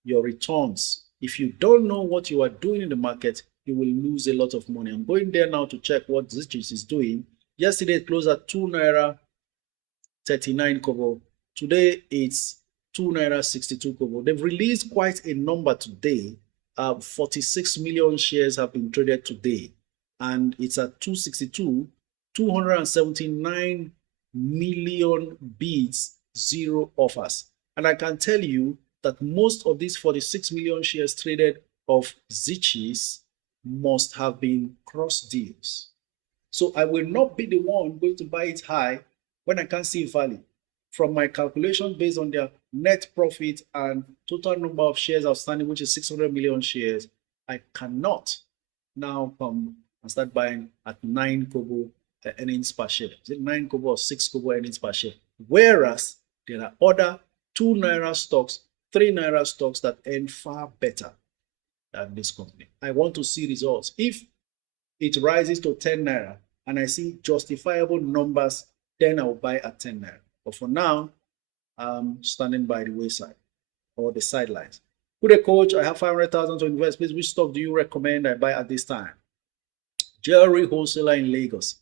your returns. If you don't know what you are doing in the market, you will lose a lot of money. I'm going there now to check what Zichex is doing. Yesterday it closed at 2 naira 39 kobo. Today it's 2 naira 62 kobo. They've released quite a number today. 46 million shares have been traded today, and it's at 262. 279 million bids, 0 offers. And I can tell you that most of these 46 million shares traded of Zichex must have been cross deals. So I will not be the one going to buy it high when I can't see value. From my calculation based on their net profit and total number of shares outstanding, which is 600 million shares, I cannot now come and start buying at 9 kobo earnings per share. Is it 9 kobo or 6 kobo earnings per share? Whereas there are other 2 naira stocks, 3 naira stocks that earn far better. this company. I want to see results. If it rises to 10 naira and I see justifiable numbers, then I'll buy at 10 naira. But for now, I'm standing by the wayside or the sidelines. Good day, coach. I have 500,000 to invest. Please, which stock do you recommend I buy at this time? Jewelry wholesaler in Lagos.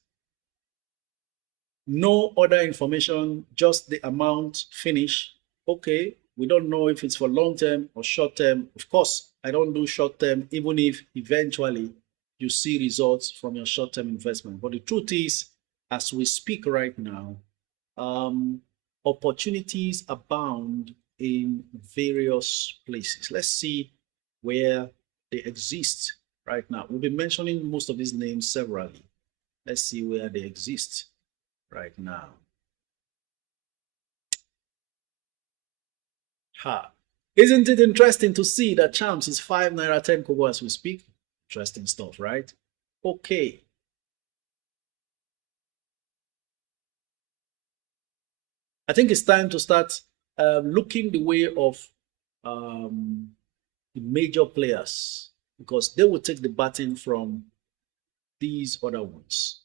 No other information, just the amount, finish. Okay, we don't know if it's for long term or short term. Of course, I don't do short term, even if eventually you see results from your short term investment. But the truth is, as we speak right now, opportunities abound in various places. Let's see where they exist right now. We've been mentioning most of these names severally. Let's see where they exist right now. Isn't it interesting to see that Champs is 5 naira 10 kobo as we speak? Interesting stuff, right? Okay. I think it's time to start looking the way of the major players, because they will take the baton from these other ones.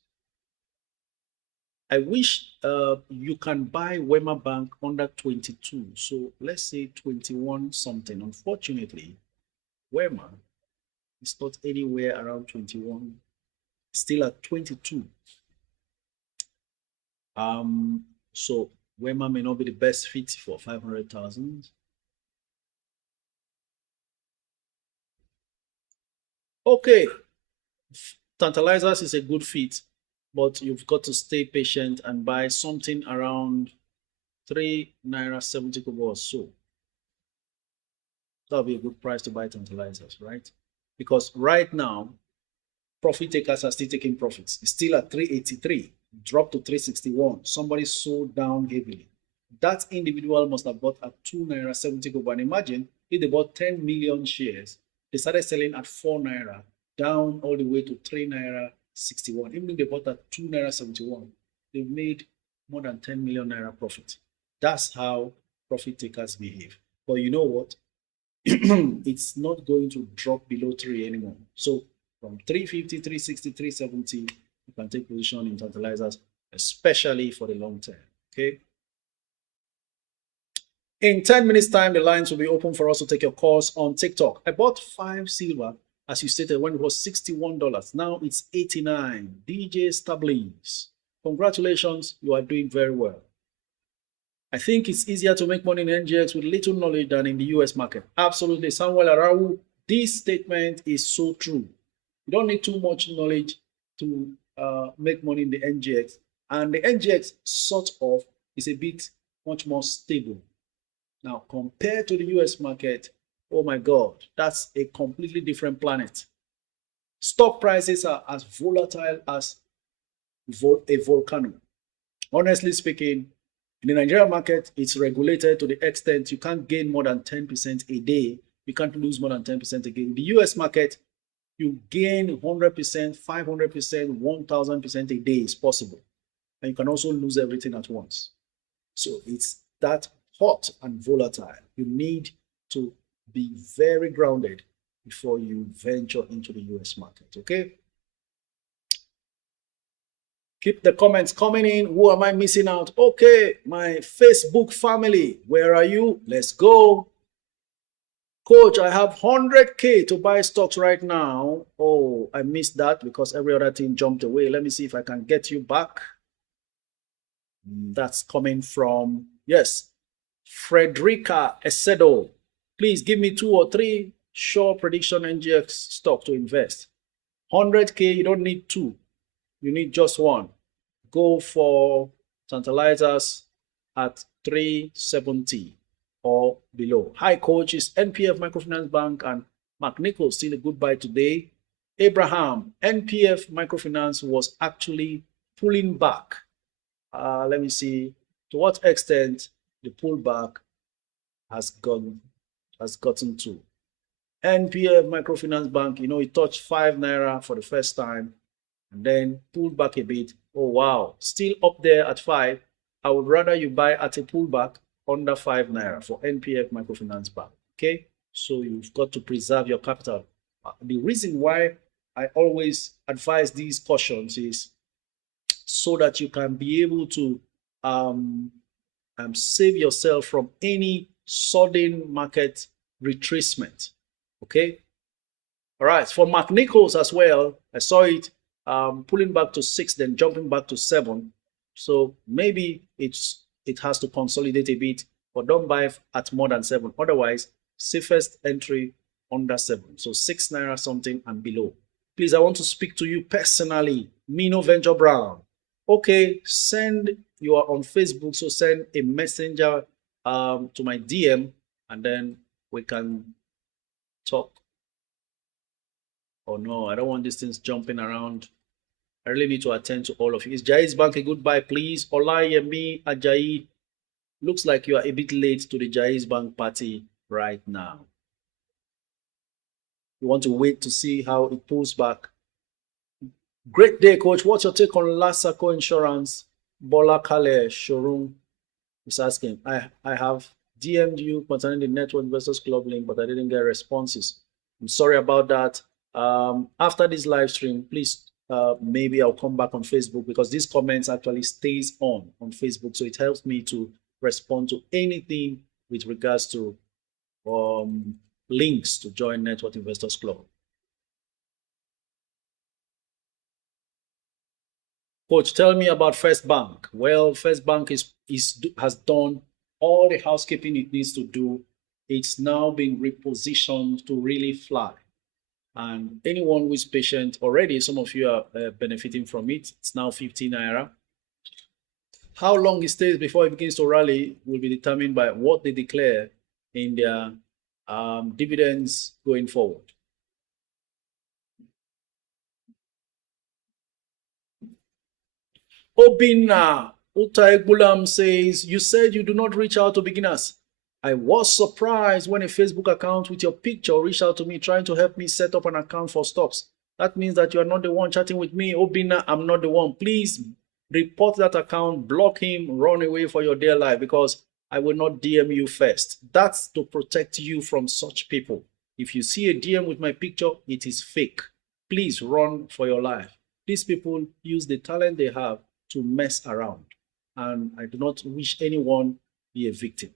I wish you can buy Wema Bank under 22. So let's say 21 something. Unfortunately, Wema is not anywhere around 21. Still at 22. So Wema may not be the best fit for 500,000. Okay. Tantalizers is a good fit, but you've got to stay patient and buy something around 3 naira 70 kobo or so. That'll be a good price to buy tantalizers, right? Because right now, profit takers are still taking profits. It's still at 383, dropped to 361. Somebody sold down heavily. That individual must have bought at 2 naira 70 kobo. And imagine if they bought 10 million shares, they started selling at 4 naira, down all the way to 3 naira 61. Even if they bought at 2 naira 71, they've made more than 10 million naira profit. That's how profit takers behave. But you know what? It's not going to drop below 3 anymore. So from 350, 360, 370, you can take position in tantalizers, especially for the long term. Okay. In 10 minutes time, the lines will be open for us to take your calls on TikTok. I bought 5 silver, as you stated, when it was $61. Now it's 89. DJ Stablies. Congratulations, you are doing very well. I think it's easier to make money in NGX with little knowledge than in the US market. Absolutely. Samuel Arau, this statement is so true. You don't need too much knowledge to make money in the NGX. And the NGX sort of is a bit much more stable. Now, compared to the US market, oh my God, that's a completely different planet. Stock prices are as volatile as a volcano. Honestly speaking, in the Nigerian market, it's regulated to the extent you can't gain more than 10% a day. You can't lose more than 10% a day. In the US market, you gain 100%, 500%, 1,000% a day is possible. And you can also lose everything at once. So it's that hot and volatile. You need to be very grounded before you venture into the US market, okay? Keep the comments coming in. Who am I missing out? Okay, my Facebook family, where are you? Let's go. Coach, I have 100K to buy stocks right now. Oh, I missed that because every other thing jumped away. Let me see if I can get you back. That's coming from, yes, Frederica Esedo. Please give me 2 or 3 sure prediction NGX stock to invest. 100K, you don't need 2. You need just 1. Go for tantalizers at 370 or below. Hi, coach. Is NPF Microfinance Bank and Mark Nichols still a good buy today? Abraham, NPF Microfinance was actually pulling back. Let me see to what extent the pullback has gotten to. NPF Microfinance Bank, you know, it touched 5 naira for the first time and then pulled back a bit. Oh, wow. Still up there at 5. I would rather you buy at a pullback under 5 naira for NPF Microfinance Bank. Okay? So you've got to preserve your capital. The reason why I always advise these cautions is so that you can be able to save yourself from any sudden market retracement. Okay. All right. For Mark Nichols as well, I saw it pulling back to 6, then jumping back to 7. So maybe it has to consolidate a bit, but don't buy at more than 7. Otherwise, safest entry under 7. So 6 naira something and below. Please, I want to speak to you personally. Mino Venture Brown. Okay, you are on Facebook, so send a messenger to my DM, and then we can talk. Oh no, I don't want these things jumping around. I really need to attend to all of you. Is Jai's Bank a goodbye, please? Olayemi Ajayi, looks like you are a bit late to the Jai's Bank party right now. You want to wait to see how it pulls back. Great day, coach. What's your take on Lasaco Insurance? Bola Kale Showroom is asking. I have DM'd you concerning the Network Investors Club link, but I didn't get responses. I'm sorry about that. After this live stream, please, maybe I'll come back on Facebook, because these comments actually stays on Facebook. So it helps me to respond to anything with regards to links to join Network Investors Club. Coach, tell me about First Bank. Well, First Bank has done all the housekeeping it needs to do. It's now being repositioned to really fly. And anyone who is patient already, some of you are benefiting from it. It's now 15 naira. How long it stays before it begins to rally will be determined by what they declare in their dividends going forward. Obina Utaegbulam says, you said you do not reach out to beginners. I was surprised when a Facebook account with your picture reached out to me trying to help me set up an account for stocks. That means that you are not the one chatting with me. Obina, I'm not the one. Please report that account, block him, run away for your dear life, because I will not DM you first. That's to protect you from such people. If you see a DM with my picture, it is fake. Please run for your life. These people use the talent they have to mess around, and I do not wish anyone be a victim.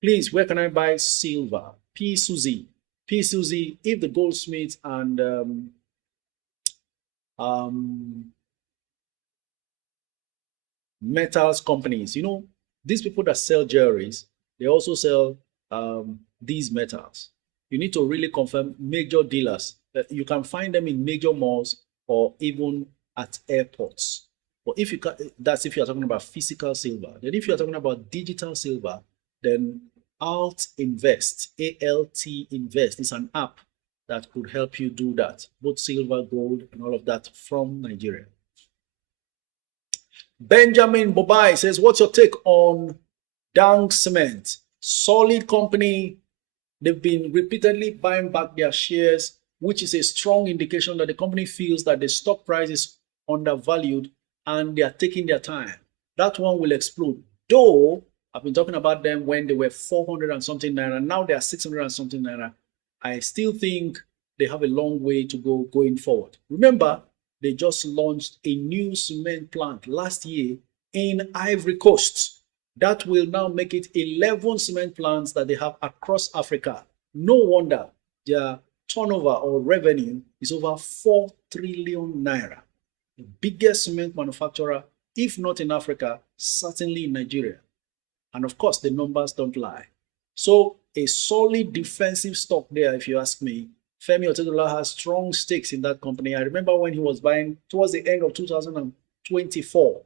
Please, where can I buy silver? P. Susie, if the goldsmiths and metals companies, you know, these people that sell jewelries, they also sell these metals. You need to really confirm major dealers. You can find them in major malls or even at airports. But if you can, that's if you're talking about physical silver. Then if you're talking about digital silver, then Alt Invest, ALT Invest, is an app that could help you do that. Both silver, gold, and all of that from Nigeria. Benjamin Bobai says, what's your take on Dang Cement? Solid company. They've been repeatedly buying back their shares, which is a strong indication that the company feels that the stock price is undervalued and they are taking their time. That one will explode. Though I've been talking about them when they were 400 and something naira, now they are 600 and something naira. I still think they have a long way to go going forward. Remember, they just launched a new cement plant last year in Ivory Coast. That will now make it 11 cement plants that they have across Africa. No wonder their turnover or revenue is over 4 trillion naira. The biggest cement manufacturer, if not in Africa, certainly in Nigeria. And of course, the numbers don't lie. So a solid defensive stock there, if you ask me. Femi Otedola has strong stakes in that company. I remember when he was buying towards the end of 2024.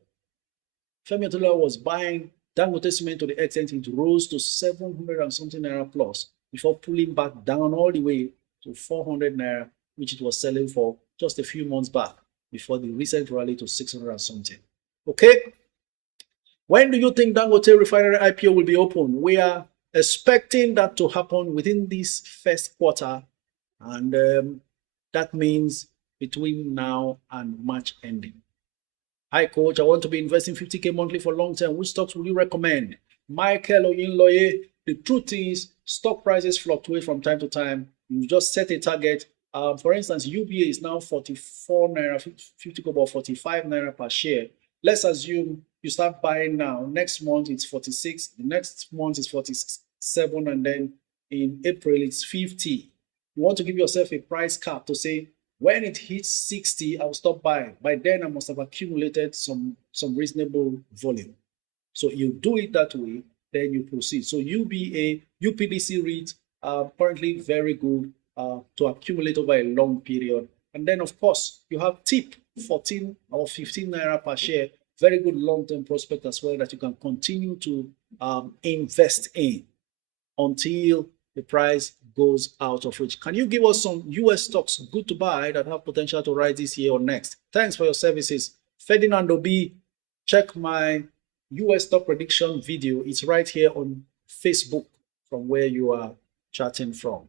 Femi Otedola was buying Dangote cement to the extent it rose to 700 and something naira plus before pulling back down all the way to 400 naira, which it was selling for just a few months back before the recent rally to 600 and something. Okay. When do you think Dangote refinery IPO will be open? We are expecting that to happen within this first quarter. And that means between now and March ending. Hi, coach. I want to be investing 50K monthly for long term. Which stocks will you recommend? Michael Oyinloye. The truth is, stock prices fluctuate from time to time. You just set a target For instance, UBA is now 44 naira, 50 kobo, 45 naira per share. Let's assume you start buying now. Next month it's 46. The next month is 47, and then in April it's 50. You want to give yourself a price cap to say when it hits 60, I'll stop buying. By then I must have accumulated some reasonable volume. So you do it that way, then you proceed. So UBA, UPDC REIT are currently very good to accumulate over a long period. And then, of course, you have TIP, 14 or 15 naira per share, very good long-term prospect as well that you can continue to invest in until the price goes out of reach. Can you give us some US stocks good to buy that have potential to rise this year or next? Thanks for your services. Ferdinand Obi, check my US stock prediction video. It's right here on Facebook from where you are chatting from.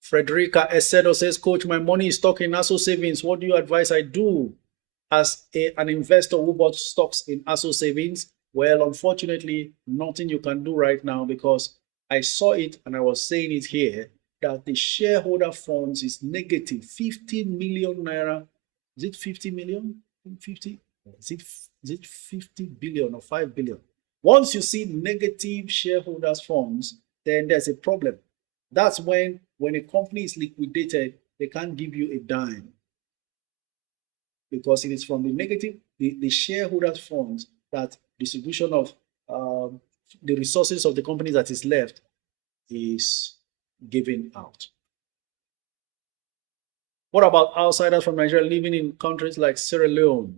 Frederica Esedo says, Coach, my money is stuck in ASO savings. What do you advise I do as an investor who bought stocks in ASO savings? Well, unfortunately, nothing you can do right now because I saw it and I was saying it here that the shareholder funds is negative 50 million naira. Is it 50 million? 50? Is it 50 billion or 5 billion? Once you see negative shareholders funds, then there's a problem. That's when a company is liquidated, they can't give you a dime because it is from the negative, the shareholders funds that distribution of the resources of the company that is left is given out. What about outsiders from Nigeria living in countries like Sierra Leone?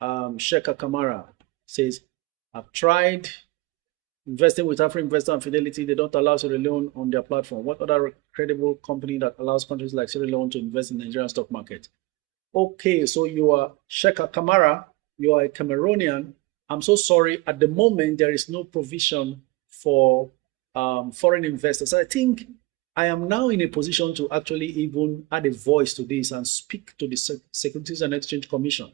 Sheka Kamara says, I've tried investing with African Investor and Fidelity. They don't allow Sierra Leone on their platform. What other credible company that allows countries like Sierra Leone to invest in the Nigerian stock market? Okay, so you are Sheka Kamara. You are a Cameroonian. I'm so sorry. At the moment, there is no provision for foreign investors. I think I am now in a position to actually even add a voice to this and speak to the Securities and Exchange Commission.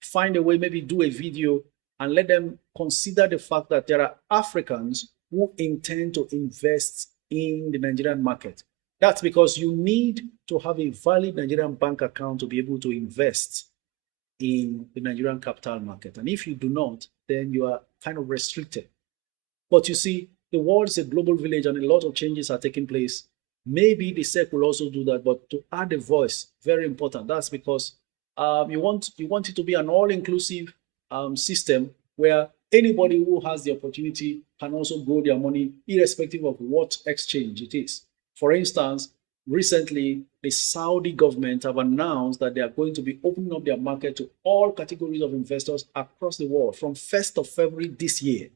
Find a way, maybe do a video and let them consider the fact that there are Africans who intend to invest in the Nigerian market. That's because you need to have a valid Nigerian bank account to be able to invest in the Nigerian capital market. And if you do not, then you are kind of restricted. But you see, the world is a global village and a lot of changes are taking place. Maybe the SEC will also do that, but to add a voice, very important. That's because you want it to be an all-inclusive system where anybody who has the opportunity can also grow their money irrespective of what exchange it is. For instance, recently, the Saudi government have announced that they are going to be opening up their market to all categories of investors across the world from 1st of February this year.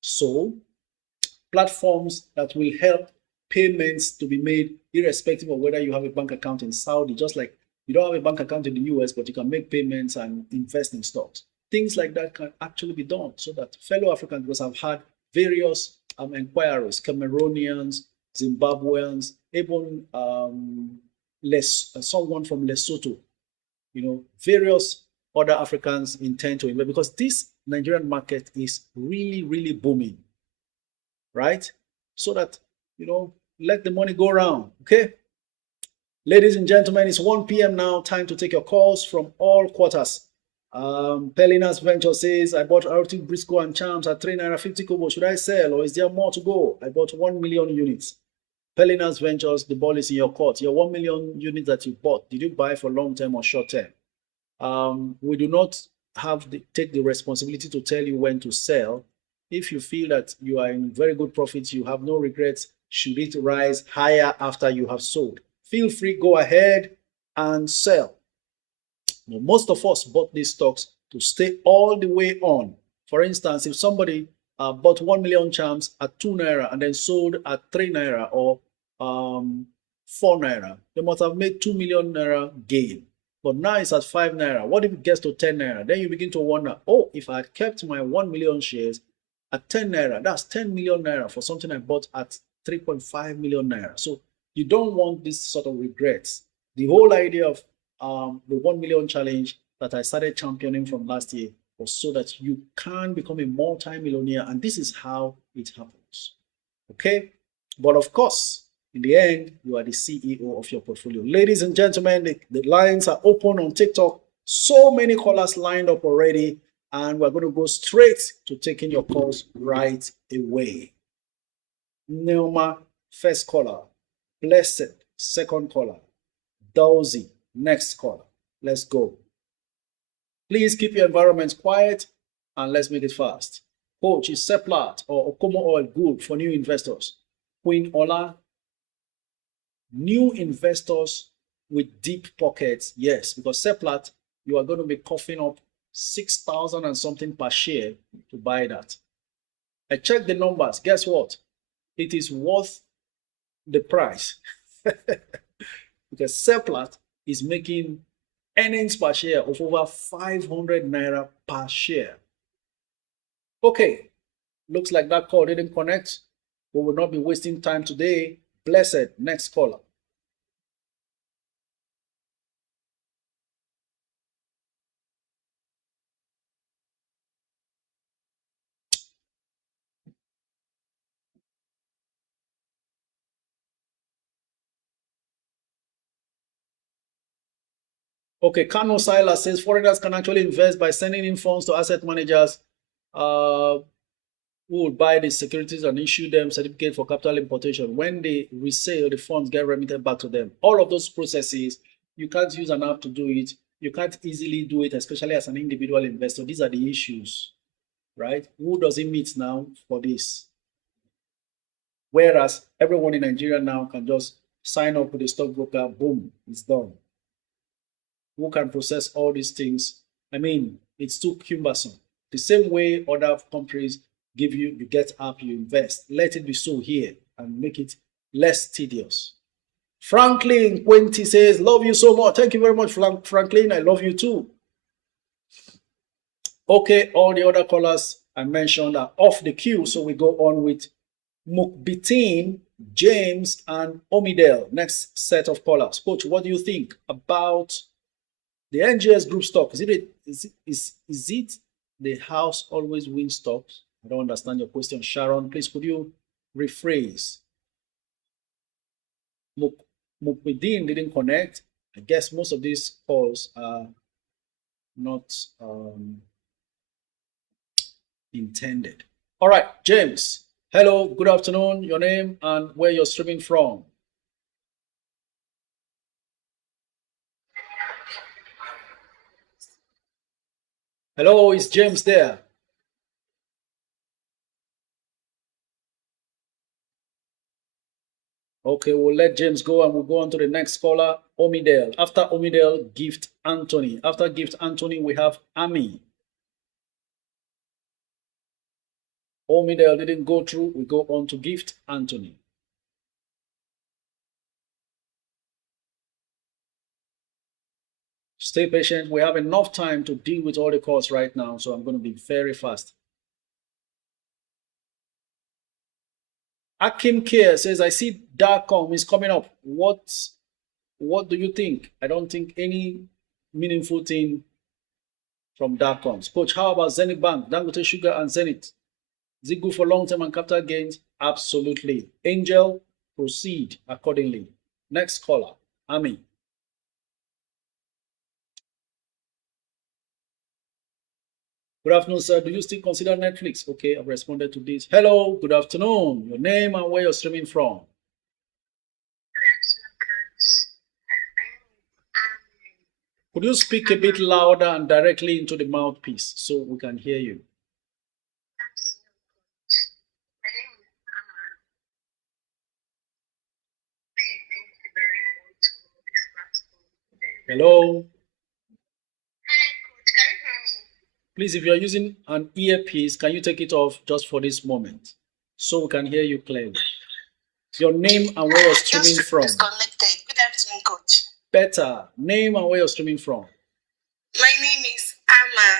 So, platforms that will help payments to be made irrespective of whether you have a bank account in Saudi, just like you don't have a bank account in the US, but you can make payments and invest in stocks. Things like that can actually be done so that fellow Africans, because I've had various inquiries, Cameroonians, Zimbabweans, even someone from Lesotho, various other Africans intend to invest because this Nigerian market is really, really booming, right? So that, let the money go around, okay? Ladies and gentlemen, it's 1 p.m. now. Time to take your calls from all quarters. Pelinas Venture says, I bought RT Briscoe and Charms at 3 naira 50 kobo. Should I sell or is there more to go? I bought 1 million units. Pelinas Ventures, the ball is in your court. Your 1 million units that you bought, did you buy for long term or short term? We do not take the responsibility to tell you when to sell. If you feel that you are in very good profits, you have no regrets, should it rise higher after you have sold, feel free, go ahead and sell. Now, most of us bought these stocks to stay all the way on. For instance, if somebody bought 1 million Charms at 2 naira and then sold at 3 naira or 4 naira, they must have made 2 million naira gain. But now it's at 5 naira. What if it gets to 10 naira? Then you begin to wonder, oh, if I had kept my 1 million shares at 10 naira, that's 10 million naira for something I bought at 3.5 million naira. So you don't want this sort of regrets. The whole idea of the 1 million challenge that I started championing from last year was so that you can become a multi-millionaire, and this is how it happens. Okay? But of course, in the end, you are the CEO of your portfolio. Ladies and gentlemen, the lines are open on TikTok. So many callers lined up already, and we're going to go straight to taking your calls right away. Neoma, first caller. Blessed, second caller. Dowsy, next caller. Let's go. Please keep your environment quiet and let's make it fast. Coach, is Seplat or Okomo oil good for new investors? Queen Ola, new investors with deep pockets, yes, because Seplat, you are going to be coughing up 6,000 and something per share to buy that. I checked the numbers. Guess what? It is worth the price because Seplat is making earnings per share of over 500 naira per share. Okay, looks like that call didn't connect. We will not be wasting time today. Blessed, next caller. Okay, Kano Silas says foreigners can actually invest by sending in funds to asset managers who will buy the securities and issue them certificate for capital importation. When they resale, the funds get remitted back to them. All of those processes, you can't use an app to do it. You can't easily do it, especially as an individual investor. These are the issues, right? Who does it meet now for this? Whereas everyone in Nigeria now can just sign up with a stockbroker, boom, it's done. Who can process all these things? I mean, it's too cumbersome. The same way other countries give you, you get up, you invest. Let it be so here and make it less tedious. Franklin Quinty says, love you so much. Thank you very much, Franklin. I love you too. Okay, all the other callers I mentioned are off the queue, so we go on with Mukbitin, James, and Omidel. Next set of callers. Coach, what do you think about the NGS group stock? Is it the house always wins stocks? I don't understand your question, Sharon. Please, could you rephrase? Mukbidin didn't connect. I guess most of these calls are not intended. All right, James. Hello, good afternoon. Your name and where you're streaming from. Hello, is James there? Okay, we'll let James go and we'll go on to the next caller, Omidel. After Omidel, Gift Anthony. After Gift Anthony, we have Ami. Omidel didn't go through. We go on to Gift Anthony. Stay patient. We have enough time to deal with all the calls right now, so I'm going to be very fast. Akim Care says, I see Darcom is coming up. What do you think? I don't think any meaningful thing from Darcoms. Coach, how about Zenith Bank, Dangote Sugar, and Zenith? Is it good for long-term and capital gains? Absolutely. Angel, proceed accordingly. Next caller, Ami. Good afternoon, sir. Do you still consider Netflix? Okay, I've responded to this. Hello, good afternoon. Your name and where you're streaming from. Could you speak a bit louder and directly into the mouthpiece so we can hear you? Hello? Please, if you're using an earpiece, can you take it off just for this moment so we can hear you clearly? Your name and where you're streaming from. Disconnected. Good afternoon, Coach. Better. Name and where you're streaming from. My name is Ama.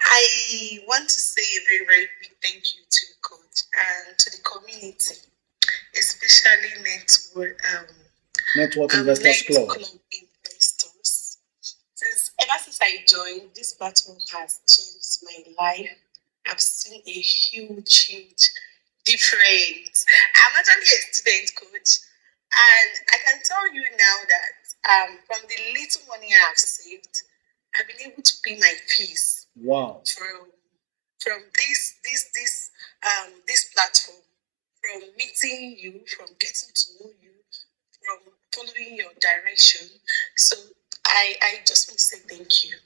I want to say a very, very big thank you to the coach and to the community, especially Network Investors Club. Investors. Ever since I joined, this platform has changed my life. I've seen a huge different. I'm actually a student coach, and I can tell you now that from the little money I've saved, I've been able to pay my fees. Wow. From this platform, from meeting you, from getting to know you, from following your direction. So I just want to say thank you.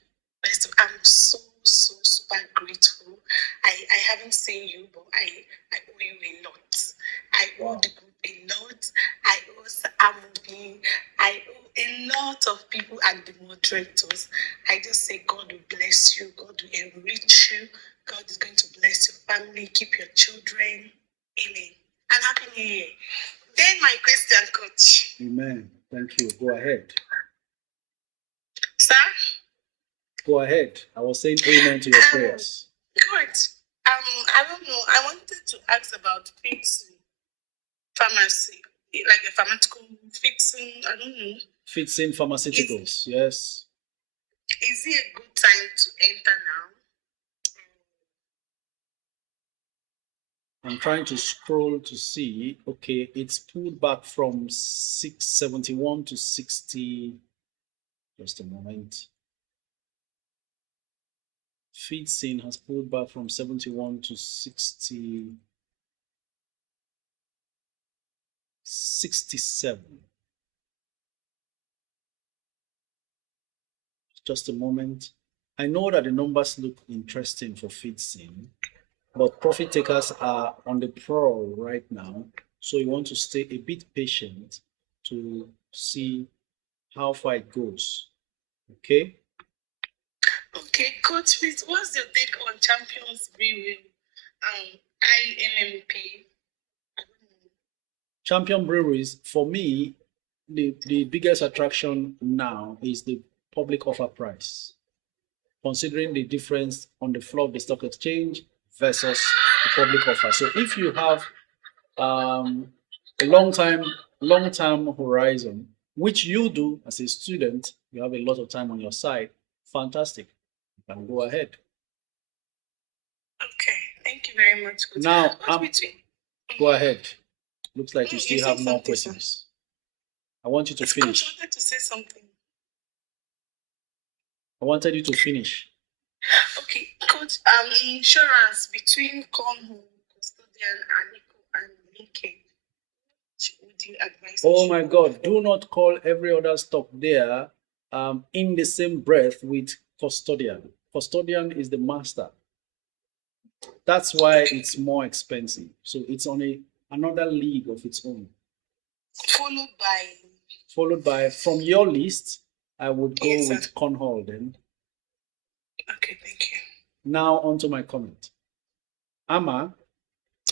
I'm so super grateful. I haven't seen you, but I owe you a lot. I owe the group a lot. I owe Amobi. I owe a lot of people and the moderators. I just say God will bless you. God will enrich you. God is going to bless your family. Keep your children. Amen. And Happy New Year. Then my question, coach. Amen. Thank you. Go ahead. Sir? Go ahead. I was saying amen to your prayers. Good. I don't know. I wanted to ask about fixing pharmacy, like a pharmaceutical fixing. I don't know. Fixing pharmaceuticals, yes. Is it a good time to enter now? I'm trying to scroll to see. Okay, it's pulled back from 671 to 60. Just a moment. FeedSyn has pulled back from 71 to 60. 67. Just a moment. I know that the numbers look interesting for FeedSyn, but profit takers are on the prowl right now. So you want to stay a bit patient to see how far it goes. Okay? Okay, Coach, please, what's your take on Champions Brewery, IMMP? Champion Breweries, for me, the biggest attraction now is the public offer price, considering the difference on the floor of the stock exchange versus the public offer. So if you have a long-term horizon, which you do as a student, you have a lot of time on your side, fantastic. You can go ahead. Okay, thank you very much. Coach. Now, go ahead. Looks like you still have more questions. Sir. I want you to finish. Coach, I wanted to say something. I wanted you to finish. Okay, Coach, insurance between Cornhole, Custodian, and Linkage. Would you advise? Oh my God, do not call every other stock there in the same breath with Custodian. Custodian is the master. That's why it's more expensive. So it's on another league of its own. Followed by, from your list, I would go with Cornhole then. Okay, thank you. Now on to my comment. Amma,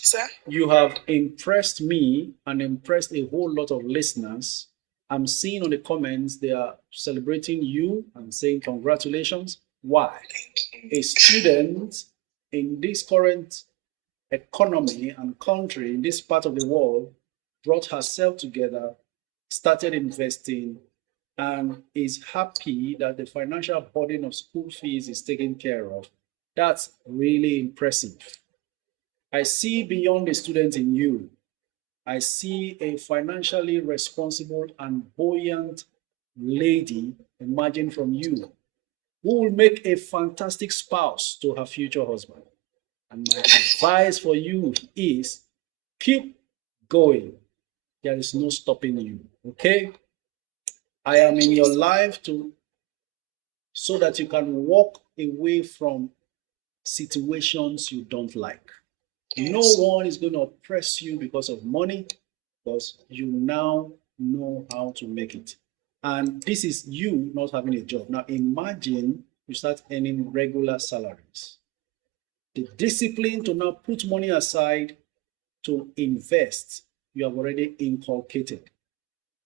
sir, you have impressed me and impressed a whole lot of listeners. I'm seeing on the comments they are celebrating you and saying congratulations. Why? Thank you. A student in this current economy and country, in this part of the world, brought herself together, started investing, and is happy that the financial burden of school fees is taken care of. That's really impressive. I see beyond the student in you. I see a financially responsible and buoyant lady emerging from you who will make a fantastic spouse to her future husband. And my advice for you is keep going. There is no stopping you, okay? I am in your life so that you can walk away from situations you don't like. No one is going to oppress you because of money, because you now know how to make it. And this is you not having a job. Now imagine you start earning regular salaries. The discipline to now put money aside to invest, you have already inculcated.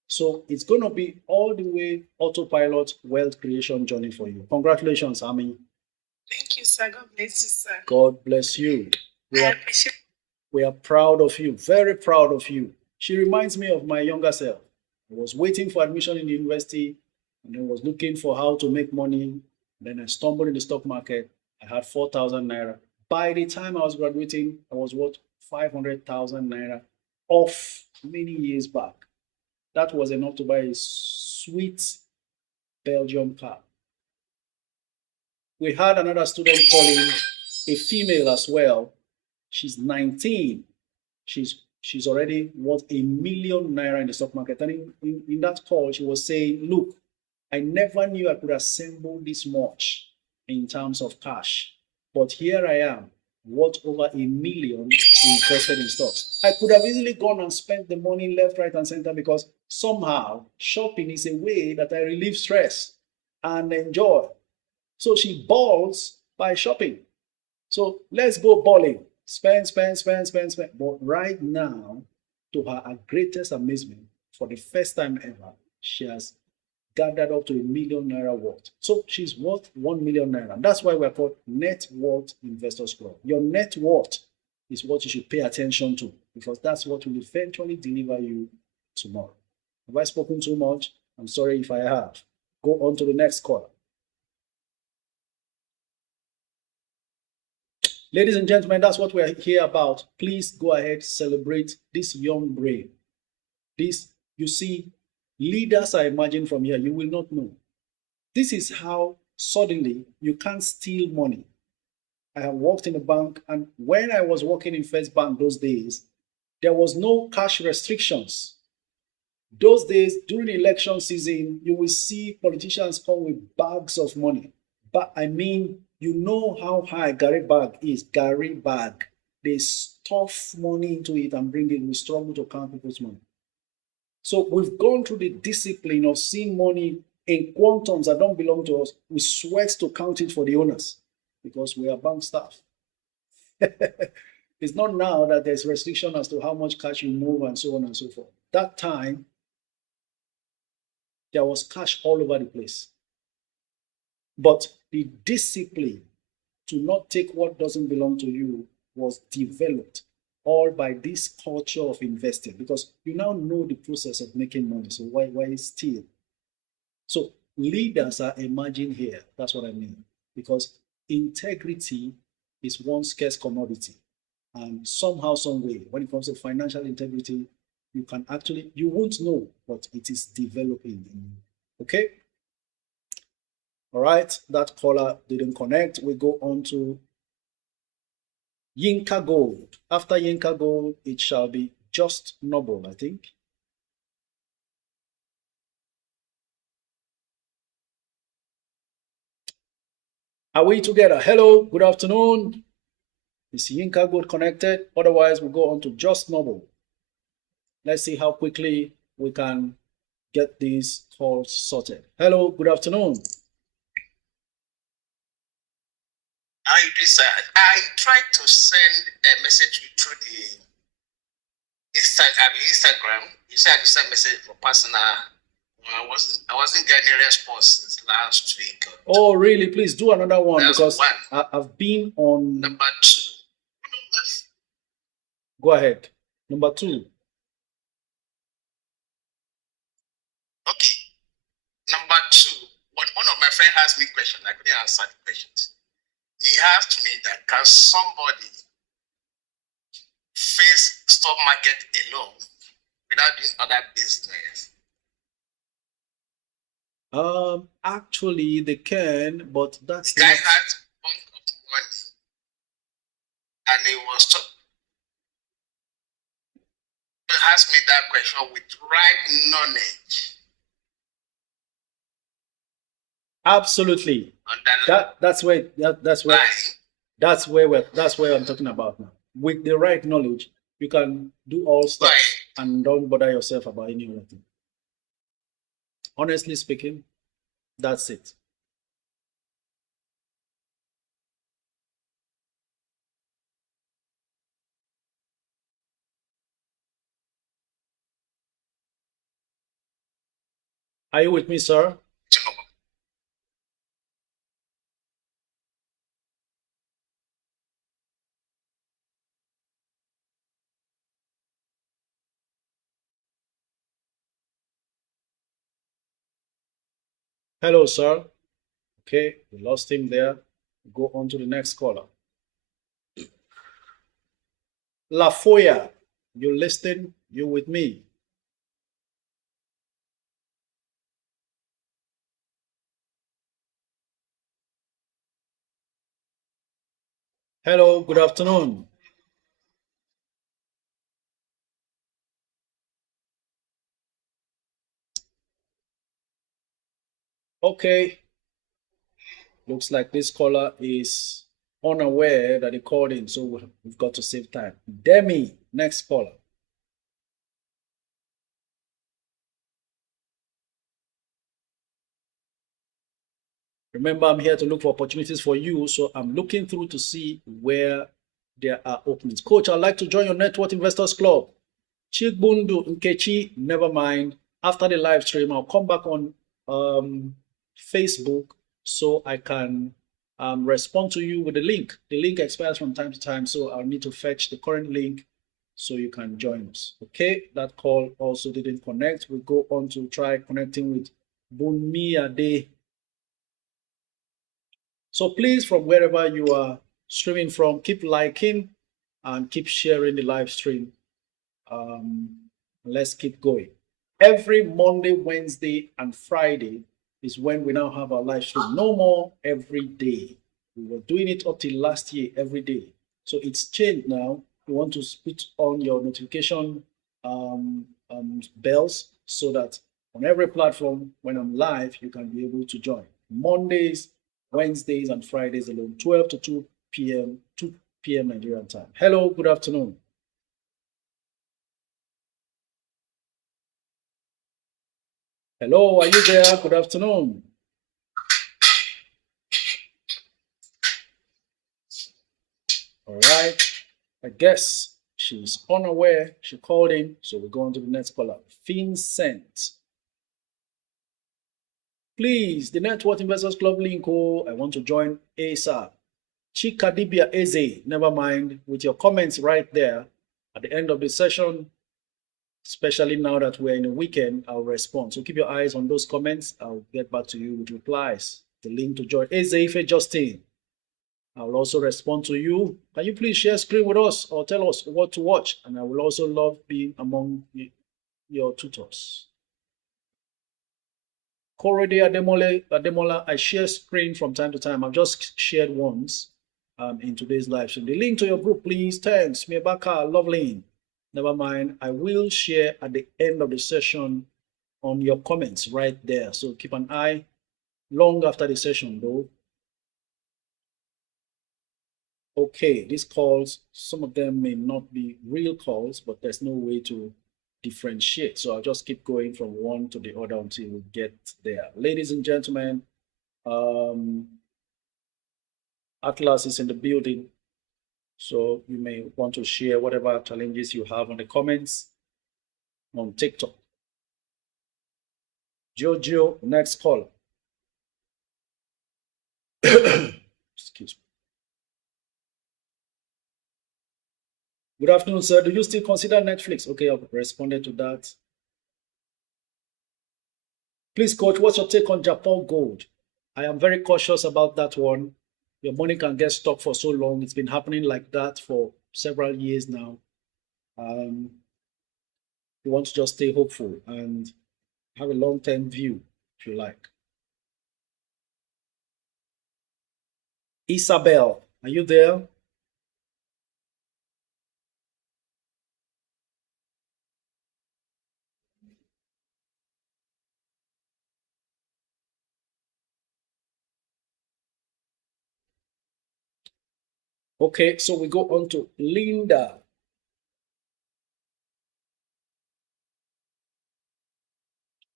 So it's going to be all the way autopilot wealth creation journey for you. Congratulations, Ami. Thank you, sir. God bless you, sir. God bless you. We are proud of you, very proud of you. She reminds me of my younger self. I was waiting for admission in the university and then was looking for how to make money. Then I stumbled in the stock market. I had 4,000 naira. By the time I was graduating, I was what? 500,000 naira off many years back. That was enough to buy a sweet Belgium car. We had another student calling, a female as well. She's 19. She's already worth ₦1 million in the stock market. And in that call, she was saying, look, I never knew I could assemble this much in terms of cash. But here I am, worth over ₦1 million invested in stocks. I could have easily gone and spent the money left, right, and center because somehow shopping is a way that I relieve stress and enjoy. So she balls by shopping. So let's go balling. Spend. But right now, to her greatest amazement, for the first time ever, she has gathered up to ₦1 million worth. So she's worth 1 million naira. That's why we're called Net Worth Investors Club. Your net worth is what you should pay attention to because that's what will eventually deliver you tomorrow. Have I spoken too much? I'm sorry if I have. Go on to the next caller. Ladies and gentlemen, that's what we're here about. Please go ahead, celebrate this young brain. This, you see, leaders are emerging from here. You will not know. This is how suddenly you can't steal money. I have worked in a bank, and when I was working in First Bank those days, there was no cash restrictions. Those days, during election season, you will see politicians come with bags of money. But I mean, you know how high Gary bag is. Gary bag. They stuff money into it and bring it. We struggle to count people's money. So we've gone through the discipline of seeing money in quantums that don't belong to us. We sweat to count it for the owners because we are bank staff. It's not now that there's restriction as to how much cash you move and so on and so forth. That time, there was cash all over the place. But the discipline to not take what doesn't belong to you was developed all by this culture of investing because you now know the process of making money. So why steal? So leaders are emerging here. That's what I mean. Because integrity is one scarce commodity. And somehow, some way, when it comes to financial integrity, you can actually, you won't know, but it is developing. Okay? All right, that caller didn't connect. We go on to Yinka Gold. After Yinka Gold, it shall be Just Noble, I think. Are we together? Hello, good afternoon. Is Yinka Gold connected? Otherwise, we'll go on to Just Noble. Let's see how quickly we can get these calls sorted. Hello, good afternoon. How you do, sir? I tried to send a message through the Instagram. You said I send message for personal. I wasn't getting a response since last week. Oh, really? Please do another one. That's because one. I've been on number 2. Go ahead. Number 2. Okay. Number 2. One of my friends asked me a question. I couldn't answer the questions. He asked me that can somebody face stock market alone without doing other business? Actually, they can, but that's the guy has a bunch of money, and he was asked me that question with right knowledge. Absolutely. That's where I'm talking about now. With the right knowledge, you can do all stuff and don't bother yourself about any other thing. Honestly speaking, that's it. Are you with me, sir? Hello, sir. Okay, we lost him there. Go on to the next caller. Lafoya, you listening? You with me? Hello, good afternoon. Okay, looks like this caller is unaware that he called in, so we've got to save time. Demi, next caller. Remember, I'm here to look for opportunities for you, so I'm looking through to see where there are openings. Coach, I'd like to join your Network Investors Club. Chigbundu Nkechi, never mind. After the live stream, I'll come back on Facebook so I can respond to you with the link. The link expires from time to time, so I'll need to fetch the current link so you can join us. Okay, that call also didn't connect. We'll go on to try connecting with Bunmi Ade. So please, from wherever you are streaming from, keep liking and keep sharing the live stream. Let's keep going. Every Monday, Wednesday, and Friday is when we now have our live stream. No more every day. We were doing it up till last year every day. So it's changed now. You want to put on your notification bells so that on every platform, when I'm live, you can be able to join. Mondays, Wednesdays, and Fridays alone, 12 to 2 p.m., 2 p.m. Nigerian time. Hello, good afternoon. Hello, are you there? Good afternoon. All right. I guess she's unaware. She called in, so we're going to the next caller. Vincent. Please, the Network Investors Club link. Oh, I want to join ASAP. Chikadibia Eze, never mind. With your comments right there at the end of the session, especially now that we're in a weekend, I'll respond. So keep your eyes on those comments. I'll get back to you with replies. The link to join Ezeife Justin. I will also respond to you. Can you please share screen with us or tell us what to watch? And I will also love being among your tutors. Korede Ademola, I share screen from time to time. I've just shared once in today's live stream. The link to your group, please. Thanks. Miebaka, lovely. Never mind. I will share at the end of the session on your comments right there. So keep an eye long after the session, though. Okay, these calls, some of them may not be real calls, but there's no way to differentiate. So I'll just keep going from one to the other until we get there. Ladies and gentlemen, Atlas is in the building. So you may want to share whatever challenges you have on the comments on TikTok. Jojo, next call. Excuse me. Good afternoon, sir. Do you still consider Netflix? Okay, I've responded to that. Please, coach, what's your take on Japan Gold? I am very cautious about that one. Your money can get stuck for so long. It's been happening like that for several years now. You want to just stay hopeful and have a long-term view, if you like. Isabel, are you there? Okay, so we go on to Linda.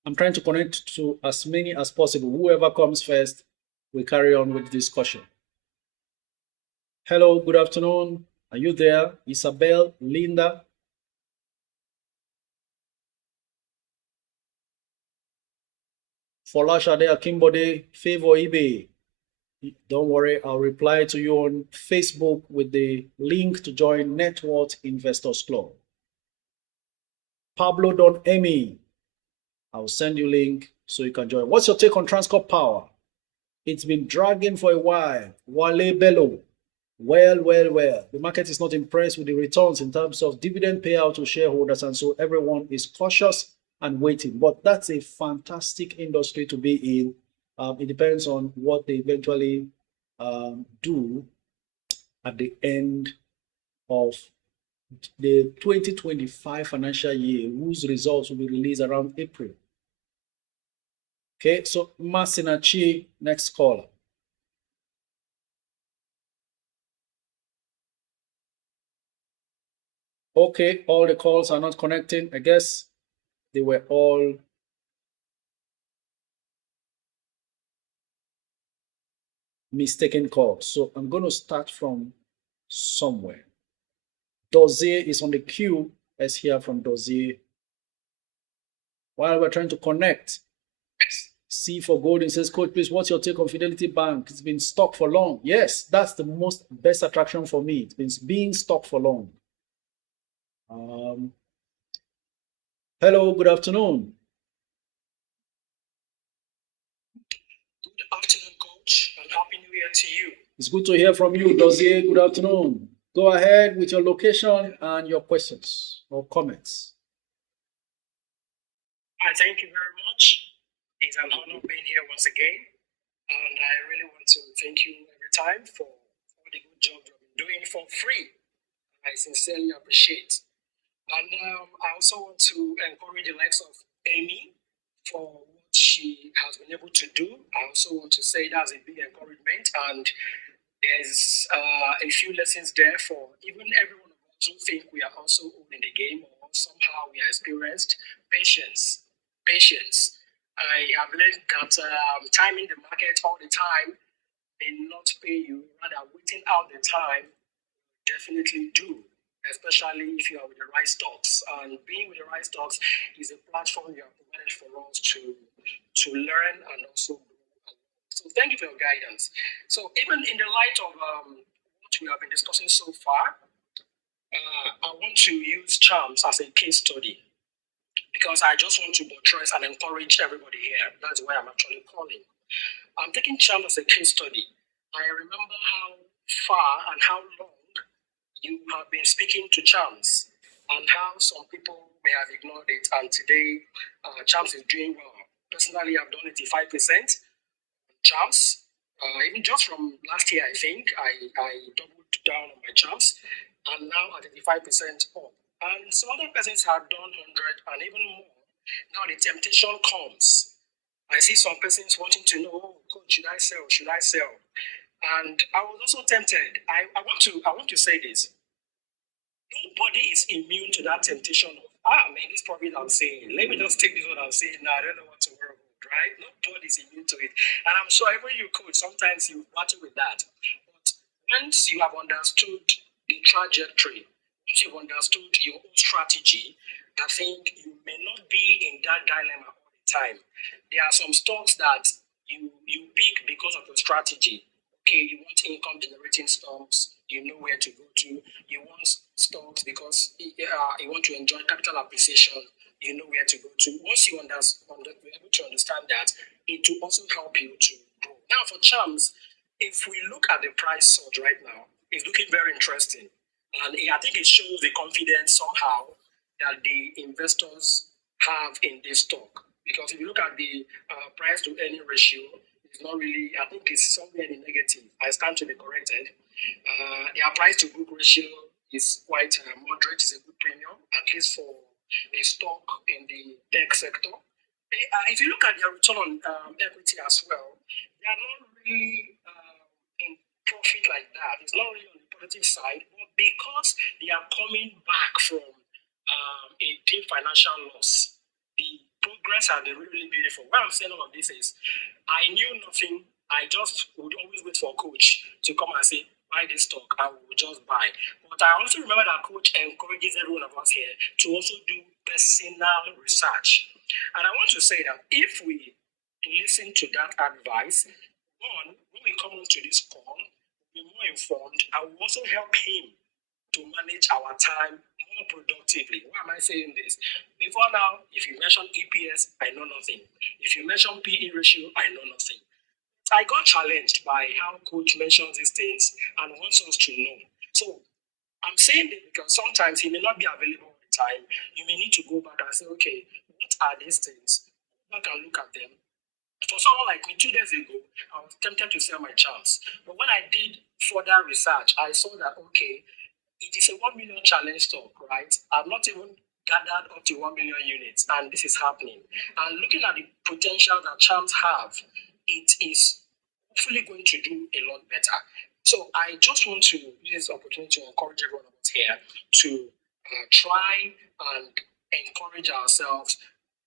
I'm trying to connect to as many as possible. Whoever comes first, we carry on with the discussion. Hello, good afternoon. Are you there? Isabel, Linda? Folashade Akimbode, Favor eBay. Don't worry, I'll reply to you on Facebook with the link to join Network Investors Club. Pablo Don Emi, I'll send you a link so you can join. What's your take on Transcorp Power? It's been dragging for a while. Wale Bello, Well, well, well. The market is not impressed with the returns in terms of dividend payout to shareholders, and so everyone is cautious and waiting. But that's a fantastic industry to be in. It depends on what they eventually do at the end of the 2025 financial year, whose results will be released around April. Okay, so Masinachi, next caller. Okay, all the calls are not connecting. I guess they were all mistaken calls. So I'm going to start from somewhere. Dozier is on the queue. Let's hear from Dozier. While we're trying to connect, C for Golden says, Coach, please, what's your take on Fidelity Bank? It's been stuck for long. Yes, that's the best attraction for me. It's been being stuck for long. Hello, good afternoon. Good afternoon, Coach, and Happy New Year to you. It's good to hear from you, Dozier. Good afternoon. Go ahead with your location and your questions or comments. Thank you very much. It's an honor being here once again, and I really want to thank you every time for all the good job you've been doing for free. I sincerely appreciate. And I also want to encourage the likes of Amy for what she has been able to do. I also want to say that's a big encouragement, and there's a few lessons there for even everyone of us who think we are also old in the game or somehow we are experienced. Patience. I have learned that timing the market all the time may not pay you. Rather, waiting out the time definitely do, especially if you are with the right stocks. And being with the right stocks is a platform you have provided for us to learn and also grow. So thank you for your guidance. So even in the light of what we have been discussing so far, I want to use charms as a case study because I just want to buttress and encourage everybody here. That's why I'm actually calling. I'm taking charms as a case study. I remember how far and how long you have been speaking to charms and how some people may have ignored it. And today, charms is doing well. Personally, I've done 85% charms. Even just from last year, I think I doubled down on my charms, and now at 85% up. And some other persons have done 100 and even more. Now the temptation comes. I see some persons wanting to know, oh, Coach, should I sell? Should I sell? And I was also tempted. I want to say this. Nobody is immune to that temptation of, man, this profit I'm saying. Let me just take this one I'm saying now. I don't know what to worry about, right? Nobody is immune to it. And I'm sure even you could, sometimes you battle with that. But once you have understood the trajectory, once you've understood your own strategy, I think you may not be in that dilemma all the time. There are some stocks that you pick because of your strategy. Okay, you want income generating stocks, you know where to go to. You want stocks because you want to enjoy capital appreciation, you know where to go to. Once you're able to understand that, it will also help you to grow. Now for charms, if we look at the price surge right now, it's looking very interesting. And I think it shows the confidence somehow that the investors have in this stock. Because if you look at the price to earning ratio, it's not really, I think it's somewhere in the negative. I stand to be corrected. Their price to book ratio is quite moderate, it's a good premium, at least for a stock in the tech sector. If you look at their return on equity as well, they are not really in profit like that. It's not really on the positive side, but because they are coming back from a deep financial loss, the progress has been really, really beautiful. What I'm saying all of this is, I knew nothing. I just would always wait for a coach to come and say, buy this stock, I will just buy. But I also remember that coach encourages every one of us here to also do personal research. And I want to say that if we listen to that advice, one, when we come onto this call, we'll be more informed. I will also help him to manage our time more productively. Why am I saying this? Before now, if you mention EPS, I know nothing. If you mention PE ratio, I know nothing. I got challenged by how coach mentions these things and wants us to know. So I'm saying this because sometimes he may not be available all the time. You may need to go back and say, okay, what are these things? Go back and look at them. For someone like me, 2 days ago, I was tempted to sell my charms. But when I did further research, I saw that, okay, it is a 1 million challenge stock, right? I've not even gathered up to 1 million units, and this is happening. And looking at the potential that charms have, it is hopefully going to do a lot better. So I just want to use this opportunity to encourage everyone of us here to try and encourage ourselves,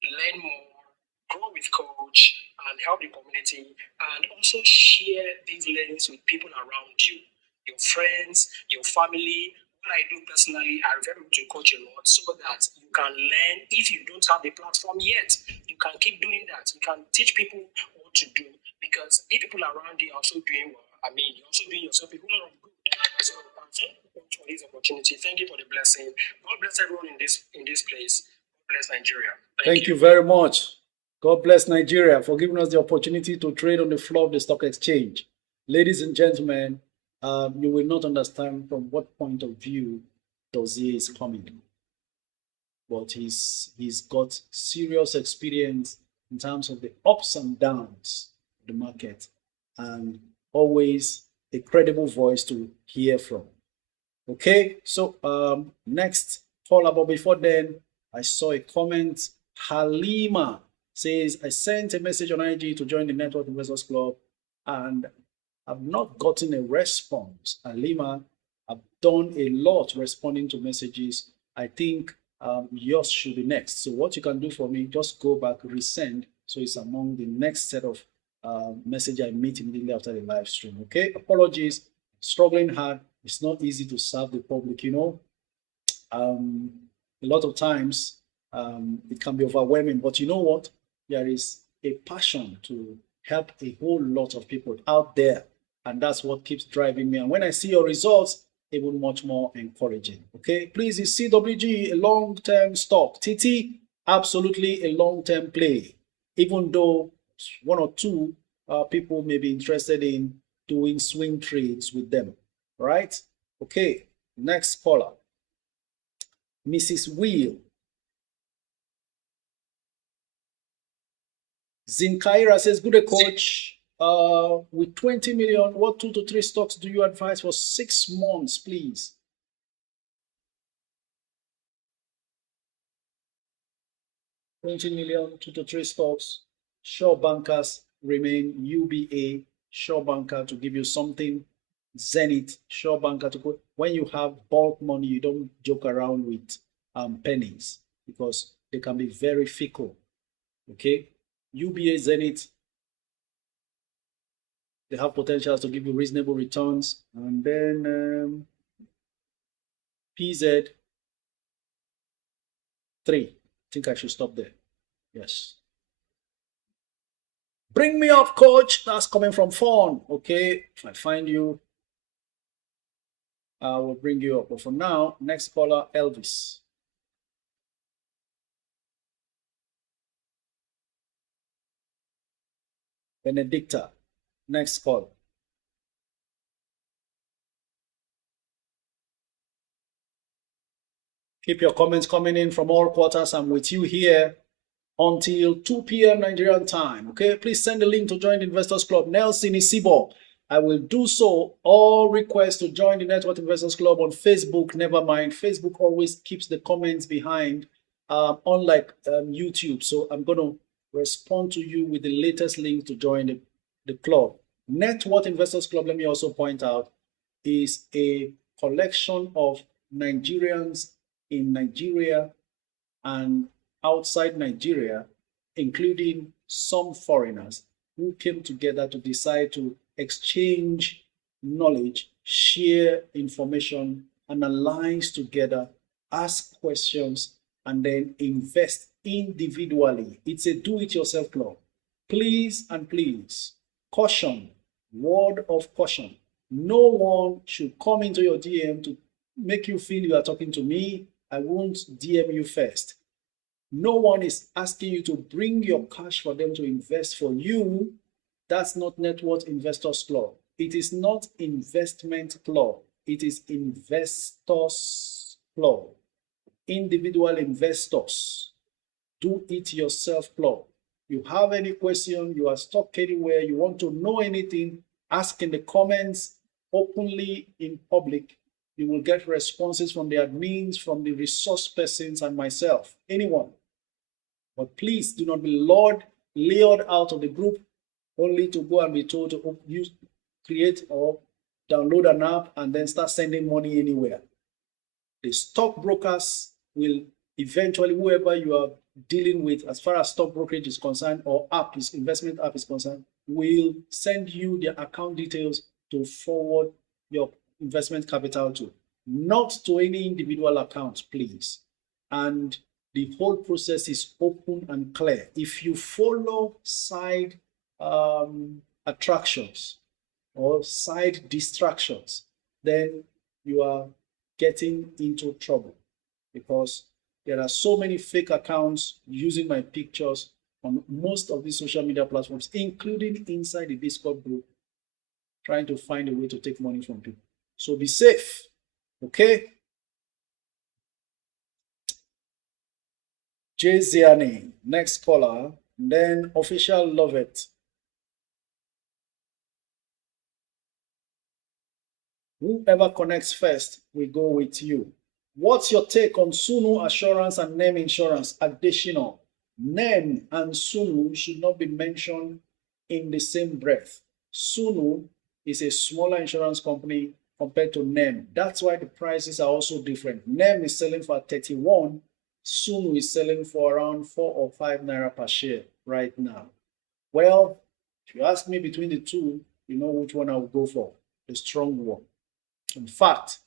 learn more, grow with coach, and help the community, and also share these learnings with people around you, your friends, your family. What I do personally, I refer people to coach a lot so that you can learn. If you don't have the platform yet, you can keep doing that. You can teach people what to do, because if people around you are also doing well, I mean, you're also doing yourself a whole lot of good. So thank you for this opportunity. Thank you for the blessing. God bless everyone in this place. God bless Nigeria. Thank you very much. God bless Nigeria for giving us the opportunity to trade on the floor of the stock exchange. Ladies and gentlemen, you will not understand from what point of view Dozier is coming. But he's got serious experience in terms of the ups and downs of the market, and always a credible voice to hear from. Okay, so next caller, but before then, I saw a comment. Halima says, I sent a message on IG to join the Network Investors Club, and I've not gotten a response. Halima, I've done a lot responding to messages. I think yours should be next. So what you can do for me, just go back, resend, so it's among the next set of message I meet immediately after the live stream. Okay, apologies, struggling hard. It's not easy to serve the public, you know. A lot of times it can be overwhelming, but you know what? There is a passion to help a whole lot of people out there, and that's what keeps driving me. And when I see your results, even much more encouraging. Okay, please, is CWG a long-term stock? TT, absolutely a long-term play, even though one or two people may be interested in doing swing trades with them. Right? Okay, next caller. Mrs. Wheel. Zinkaira says, good coach. With 20 million, what 2 to 3 stocks do you advise for 6 months, please? $20 million, 2 to 3 stocks. Sure bankers remain UBA, sure banker to give you something. Zenith, sure banker to put. When you have bulk money, you don't joke around with pennies, because they can be very fickle. Okay, UBA, Zenith, they have potential to give you reasonable returns. And then PZ 3. I think I should stop there. Yes. Bring me up, coach. That's coming from Fawn. Okay, if I find you, I will bring you up. But for now, next caller, Elvis. Benedicta, next call. Keep your comments coming in from all quarters. I'm with you here until 2 p.m. Nigerian time. Okay, please send the link to join the Investors Club. Nelson Isibo, I will do so. All requests to join the Network Investors Club on Facebook, never mind. Facebook always keeps the comments behind, unlike YouTube. So I'm going to respond to you with the latest link to join the club. Network Investors Club, let me also point out, is a collection of Nigerians in Nigeria and outside Nigeria, including some foreigners who came together to decide to exchange knowledge, share information, analyze together, ask questions, and then invest individually. It's a do-it-yourself club. Please and please, caution, word of caution. No one should come into your DM to make you feel you are talking to me. I won't DM you first. No one is asking you to bring your cash for them to invest for you. That's not Net Worth Investors Club. It is not Investment Club. It is Investors Club. Individual investors. Do it yourself club. You have any question, you are stuck anywhere, you want to know anything, ask in the comments openly in public. You will get responses from the admins, from the resource persons, and myself, anyone. But please do not be lured out of the group only to go and be told to use, create or download an app and then start sending money anywhere. The stockbrokers will eventually, whoever you are dealing with as far as stock brokerage is concerned or investment app is concerned, will send you their account details to forward your investment capital to, not to any individual accounts, please. And the whole process is open and clear. If you follow side attractions or side distractions, then you are getting into trouble, because there are so many fake accounts using my pictures on most of these social media platforms, including inside the Discord group, trying to find a way to take money from people. So be safe, okay? Jay Ziani, next caller, then Official Love It. Whoever connects first, we go with you. What's your take on Sunu Assurance and NEM Insurance? Additional. NEM and Sunu should not be mentioned in the same breath. Sunu is a smaller insurance company compared to NEM. That's why the prices are also different. NEM is selling for 31. Sunu is selling for around 4 or 5 naira per share right now. Well, if you ask me between the two, you know which one I will go for, the strong one. In fact,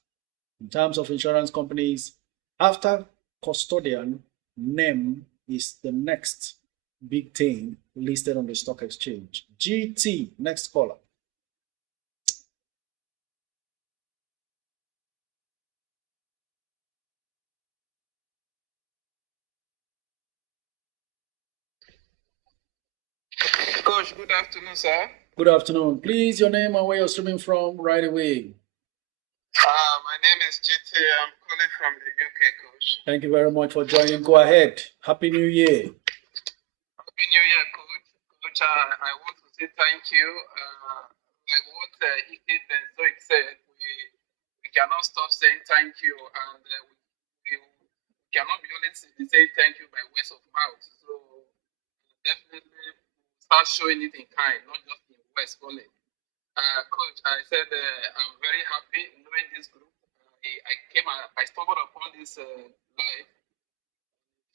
in terms of insurance companies, after custodian, NEM is the next big thing listed on the stock exchange. GT, next caller. Coach, good afternoon, sir. Good afternoon. Please, your name and where you're streaming from right away. My name is GT. I'm calling from the UK, Coach. Thank you very much for joining. Go ahead. Happy New Year. Happy New Year, Coach. Coach, I want to say thank you. Like what Ike and Zoe said, we cannot stop saying thank you, and we cannot be only saying thank you by words of mouth. So definitely start showing it in kind, not just in words only. Coach, I said I'm very happy knowing this group. I stumbled upon this live,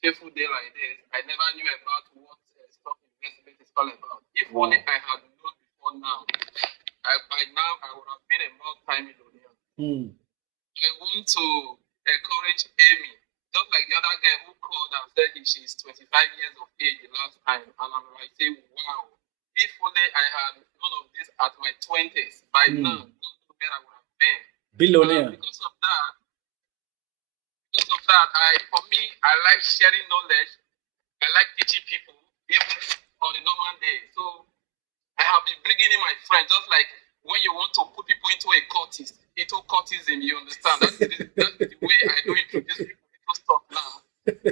faithful day like this. I never knew about what stock investment is all about. If only I had known before now, by now I would have been a multi-millionaire. I want to encourage Amy, just like the other guy who called and said she's 25 years of age the last time, and I'm like, saying, wow, if only I had none of this at my 20s, by now, don't know where I would have been. Billionaire. Because of that, for me, I like sharing knowledge. I like teaching people, even on a normal day. So I have been bringing in my friends, just like when you want to put people into cultism, you understand? That's the way I do introduce people into stuff now.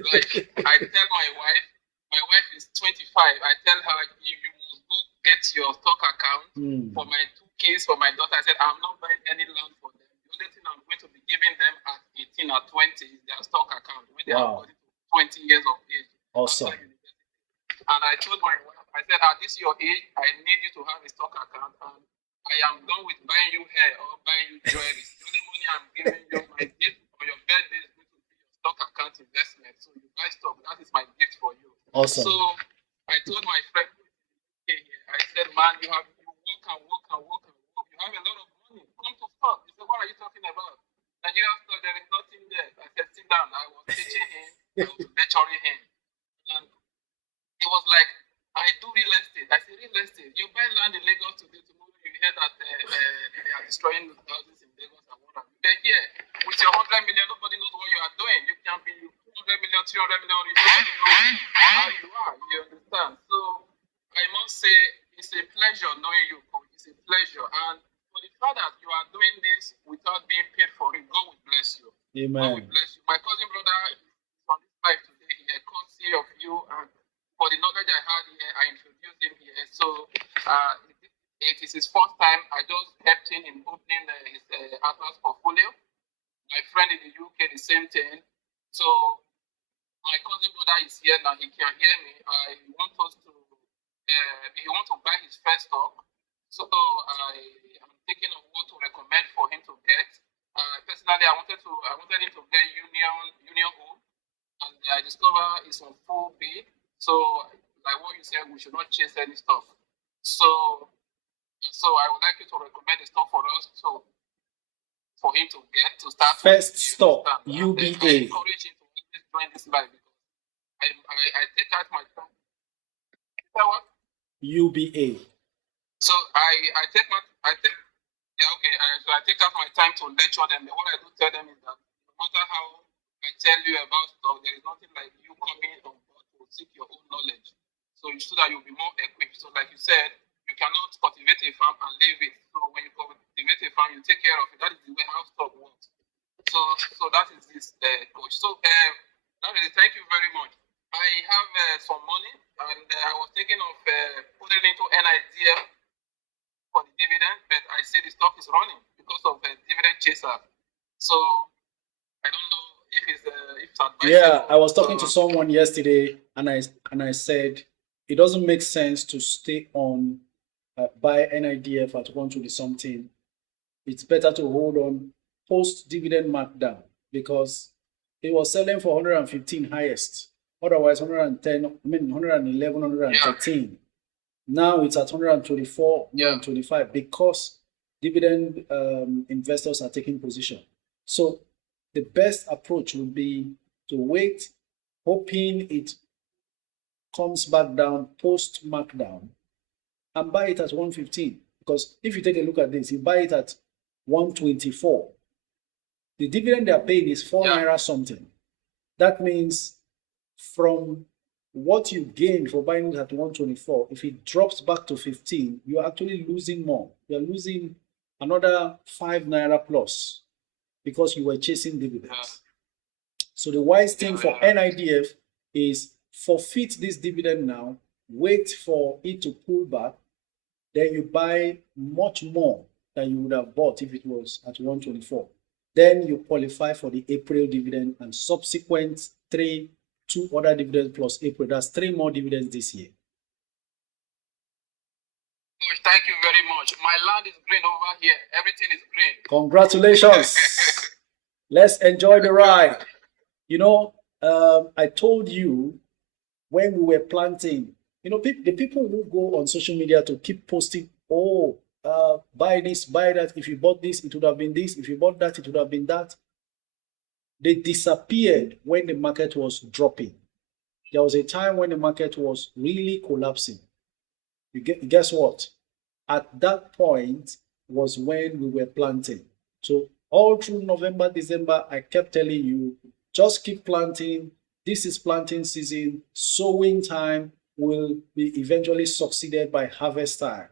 Like, I tell my wife is 25, I tell her, you must go get your stock account for my 2 kids, for my daughter. I said, I'm not buying any land for them. The only thing I'm going to be giving them at 18 or 20 is their stock account when they are 20 years of age. Awesome. And I told my wife, I said, at this your age, I need you to have a stock account, and I am done with buying you hair or buying you jewelry. The only money I'm giving you, my gift for your birthday is going to be your stock account investment. So you buy stock, that is my gift for you. Awesome. So I told my friend, I said, man, you work and work and work and work. You have a lot of money. Come to stock. He said, what are you talking about? Nigerian stock, there is nothing there. I said, sit down. I was teaching him, I was lecturing him. And he was like, I do real estate. I said, real estate. You buy land in Lagos today, tomorrow you hear that they are destroying houses in Lagos and what have you. But here, with your 100 million, nobody knows what you are doing. You can be 200 million, 300 million, you nobody knows how you are. You understand? So I must say, it's a pleasure knowing you, coach. It's a pleasure. And for the fact that you are doing this without being paid for it, God will bless you. Amen. God will bless you. My cousin brother is on this live today here, courtesy of you. And for the knowledge I had here, I introduced him here. So it is his first time. I just helped him in opening his Atlas portfolio. My friend in the UK, the same thing. So my cousin brother is here now. He can hear me. I want us to. He wants to buy his first stock. So I am thinking of what to recommend for him to get. Personally, I wanted him to get Union Home, and I discovered it's on full bid. So, like what you said, we should not chase any stuff. So I would like you to recommend the stock for us. So for him to get to start first with, stock UBA. I encourage him to join this live because I take out my time. Is that what? UBA. So I take out my time to lecture them. What I do tell them is that no matter how I tell you about stuff, there is nothing like you coming on board to seek your own knowledge. So that you'll be more equipped. So like you said, you cannot cultivate a farm and leave it. So when you cultivate a farm, you take care of it. That is the way how stuff works. So that is this, coach. So thank you very much. I have some money, and I was thinking of putting it into NIDF for the dividend, but I see the stock is running because of the dividend chaser. So I don't know if it's advisable. Yeah, I was talking to someone yesterday, and I said it doesn't make sense to stay on buy NIDF at 120 something. It's better to hold on post dividend markdown because it was selling for 115 highest. Otherwise, 110, 111, 113. Yeah. Now it's at 124, 125 because dividend investors are taking position. So the best approach would be to wait, hoping it comes back down post markdown and buy it at 115. Because if you take a look at this, you buy it at 124. The dividend they are paying is 4 naira something. That means from what you gained for buying it at 124, if it drops back to 15, you're actually losing more. You're losing another 5 naira plus because you were chasing dividends. So the wise thing for NIDF is forfeit this dividend now, wait for it to pull back, then you buy much more than you would have bought if it was at 124. Then you qualify for the April dividend and subsequent 2 other dividends plus April. That's 3 more dividends this year. Thank you very much. My land is green over here. Everything is green. Congratulations. Let's enjoy the ride. You know, I told you when we were planting, you know, the people who go on social media to keep posting, buy this, buy that. If you bought this, it would have been this. If you bought that, it would have been that. They disappeared when the market was dropping. There was a time when the market was really collapsing. Guess what? At that point was when we were planting. So all through November, December, I kept telling you, just keep planting. This is planting season. Sowing time will be eventually succeeded by harvest time.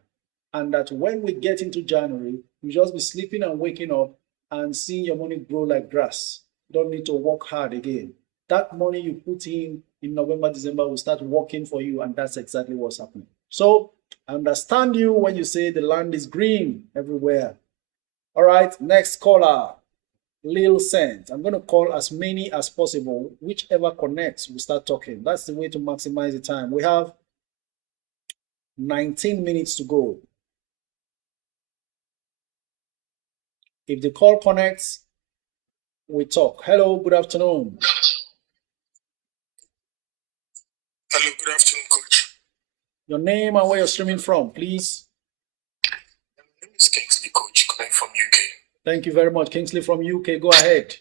And that when we get into January, you just be sleeping and waking up and seeing your money grow like grass. You don't need to work hard again. That money you put in November, December will start working for you, and that's exactly what's happening. So I understand you when you say the land is green everywhere. All right, next caller, Lil Saint. I'm going to call as many as possible. Whichever connects, we'll start talking. That's the way to maximize the time. We have 19 minutes to go. If the call connects, we talk. Hello, good afternoon. Hello, good afternoon, Coach. Your name and where you're streaming from, please. My name is Kingsley, Coach, coming from UK. Thank you very much, Kingsley from UK. Go ahead.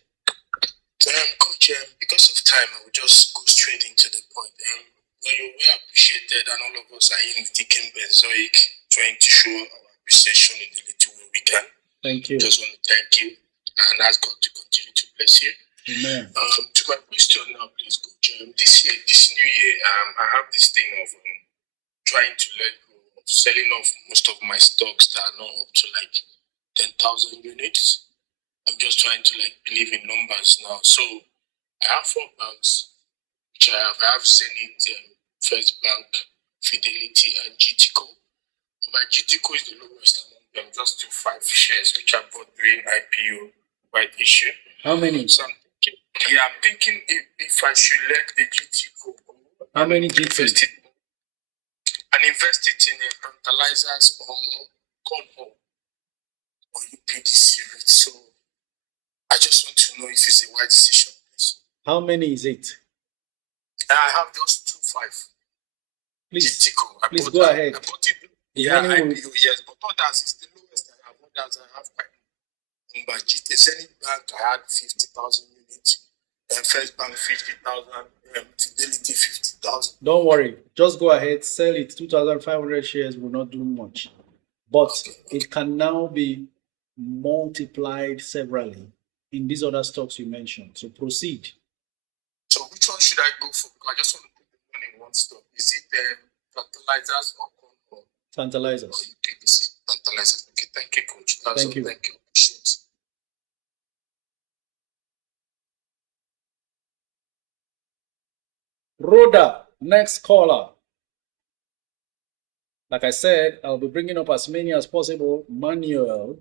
Coach, because of time, I will just go straight into the point. Well, you're well appreciated, and all of us are in with the Benzoic, trying to show our appreciation in the little way we can. Thank you. Just want to thank you and ask God to continue to bless you. Amen. To my question now, please, Coach. This new year, I have this thing of trying to let go selling off most of my stocks that are not up to like 10,000 units. I'm just trying to like believe in numbers now. So I have 4 banks, which I have Zenith, First Bank, Fidelity, and GTCO. My GTCO is the lowest among them, just 5 shares, which I bought during IPO right issue. How many? So I'm thinking if I should let the GTCO go. How many GT? Invest it in fertilizers or cornhole or UPDC REIT. So I just want to know if it's a wise decision, please. How many is it? I have just 5. Please, GTCO. please go ahead. I bought it. Yeah, IPO, yes, but others is the lowest I have. Others I have quite. But Zenith Bank, I had 50,000 units. First Bank 50,000. Fidelity 50,000. Don't worry, just go ahead, sell it. 2,500 shares will not do much, but it can now be multiplied severally in these other stocks you mentioned. So proceed. So which one should I go for? I just want to put the money in one stock. Is it fertilizers or corn? Tantalizers. Or UPDC? Tantalizers. Okay, thank you, coach. Thank you. Thank you. Appreciate. Rhoda, next caller. Like I said, I'll be bringing up as many as possible. Manuel,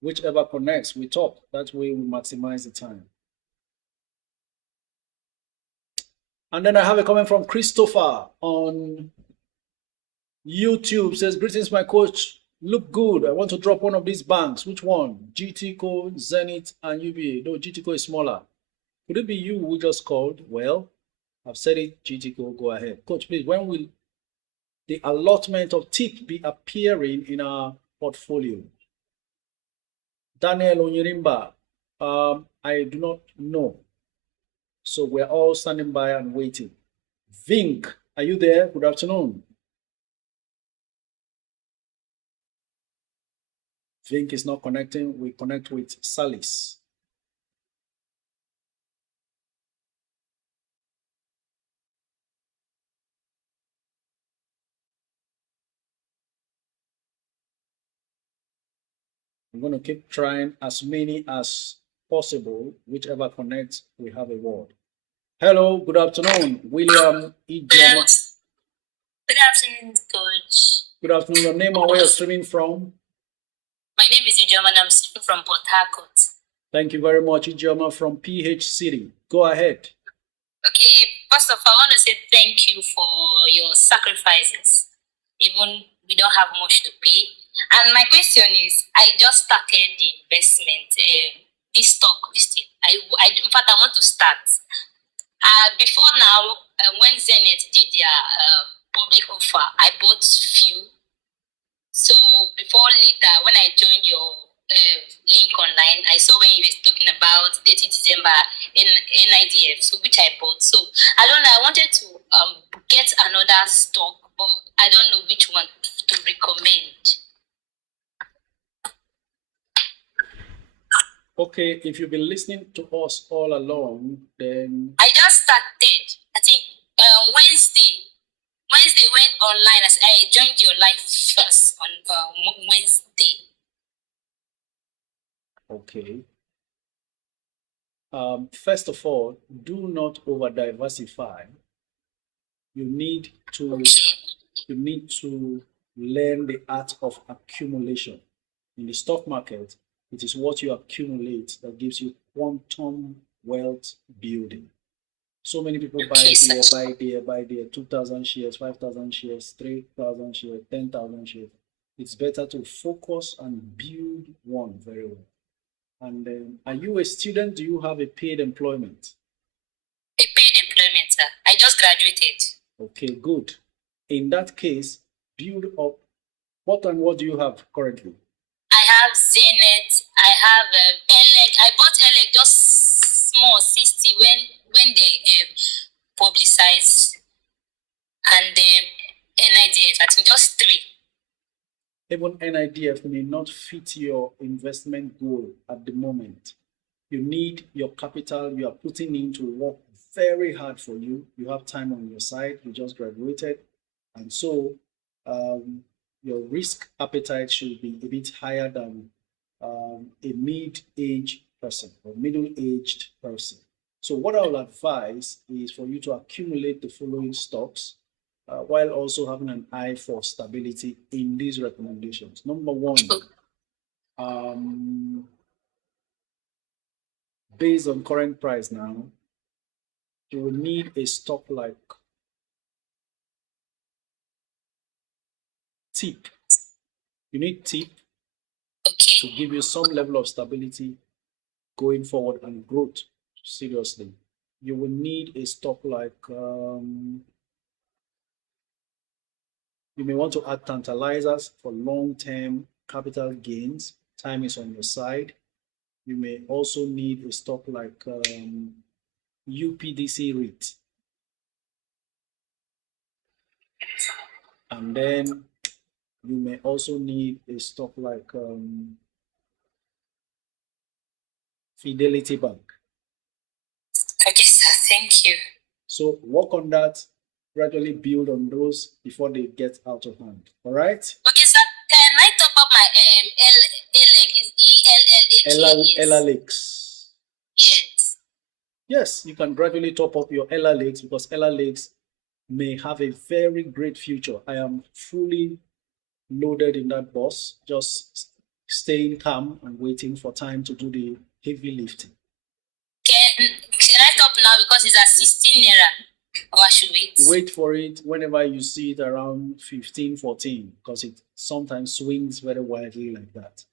whichever connects, we talk. That way we maximize the time. And then I have a comment from Christopher on YouTube. Says, greetings, my coach. Look good. I want to drop one of these banks. Which one? GTCO, Zenith, and UBA. Though GTCO is smaller. Could it be you who just called? Well, I've said it, GTCO, go ahead. Coach, please, when will the allotment of TIP be appearing in our portfolio? Daniel Onyirimba, I do not know. So we're all standing by and waiting. Vink, are you there? Good afternoon. Vink is not connecting. We connect with Salis. I'm going to keep trying as many as possible. Whichever connects, we have a word. Hello, good afternoon, William Ijoma. Good afternoon, coach. Good afternoon. Your name and where you're streaming from? My name is Ijoma and I'm streaming from Port Harcourt. Thank you very much, Ijoma from PH City. Go ahead. Okay, first of all, I want to say thank you for your sacrifices. Even we don't have much to pay. And my question is, I just started the investment, this stock, this thing. In fact, I want to start. Before now, when Zenith did their public offer, I bought few. So before later, when I joined your link online, I saw when you were talking about 30 December in NIDF, so which I bought. So I don't know, I wanted to get another stock, but I don't know which one to recommend. Okay, if you've been listening to us all along, then I just started. I think Wednesday went online as I joined your live first on Wednesday. okay. First of all, do not over diversify. You need to learn the art of accumulation. In the stock market, it is what you accumulate that gives you quantum wealth building. So many people buy there, 2,000 shares, 5,000 shares, 3,000 shares, 10,000 shares. It's better to focus and build one very well. And then, are you a student? Do you have a paid employment? A paid employment, sir. I just graduated. Okay, good. In that case, build up. What do you have currently? I have Zenith. I have Elec. I bought Elec just small, 60 when they publicized, and NIDF. I think just 3. Even NIDF may not fit your investment goal at the moment. You need your capital. You are putting in to work very hard for you. You have time on your side. You just graduated. And so your risk appetite should be a bit higher than a mid-aged person or middle-aged person. So what I will advise is for you to accumulate the following stocks while also having an eye for stability in these recommendations. Number one, based on current price now, you will need a stock like TIP. You need TIP to give you some level of stability going forward and growth. Seriously, you will need a stock like you may want to add tantalizers for long-term capital gains. Time is on your side. You may also need a stock like UPDC REIT. And then you may also need a stock like Fidelity Bank. Okay, sir. Thank you. So work on that, gradually build on those before they get out of hand. All right? Okay, sir. Can I top up my LLX? Yes. Yes, you can gradually top up your LLX because LLX may have a very great future. I am fully loaded in that bus, just staying calm and waiting for time to do the heavy lifting. Can I top now because it's at 16 naira? Or I should wait? Wait for it whenever you see it around 15, 14, because it sometimes swings very widely like that.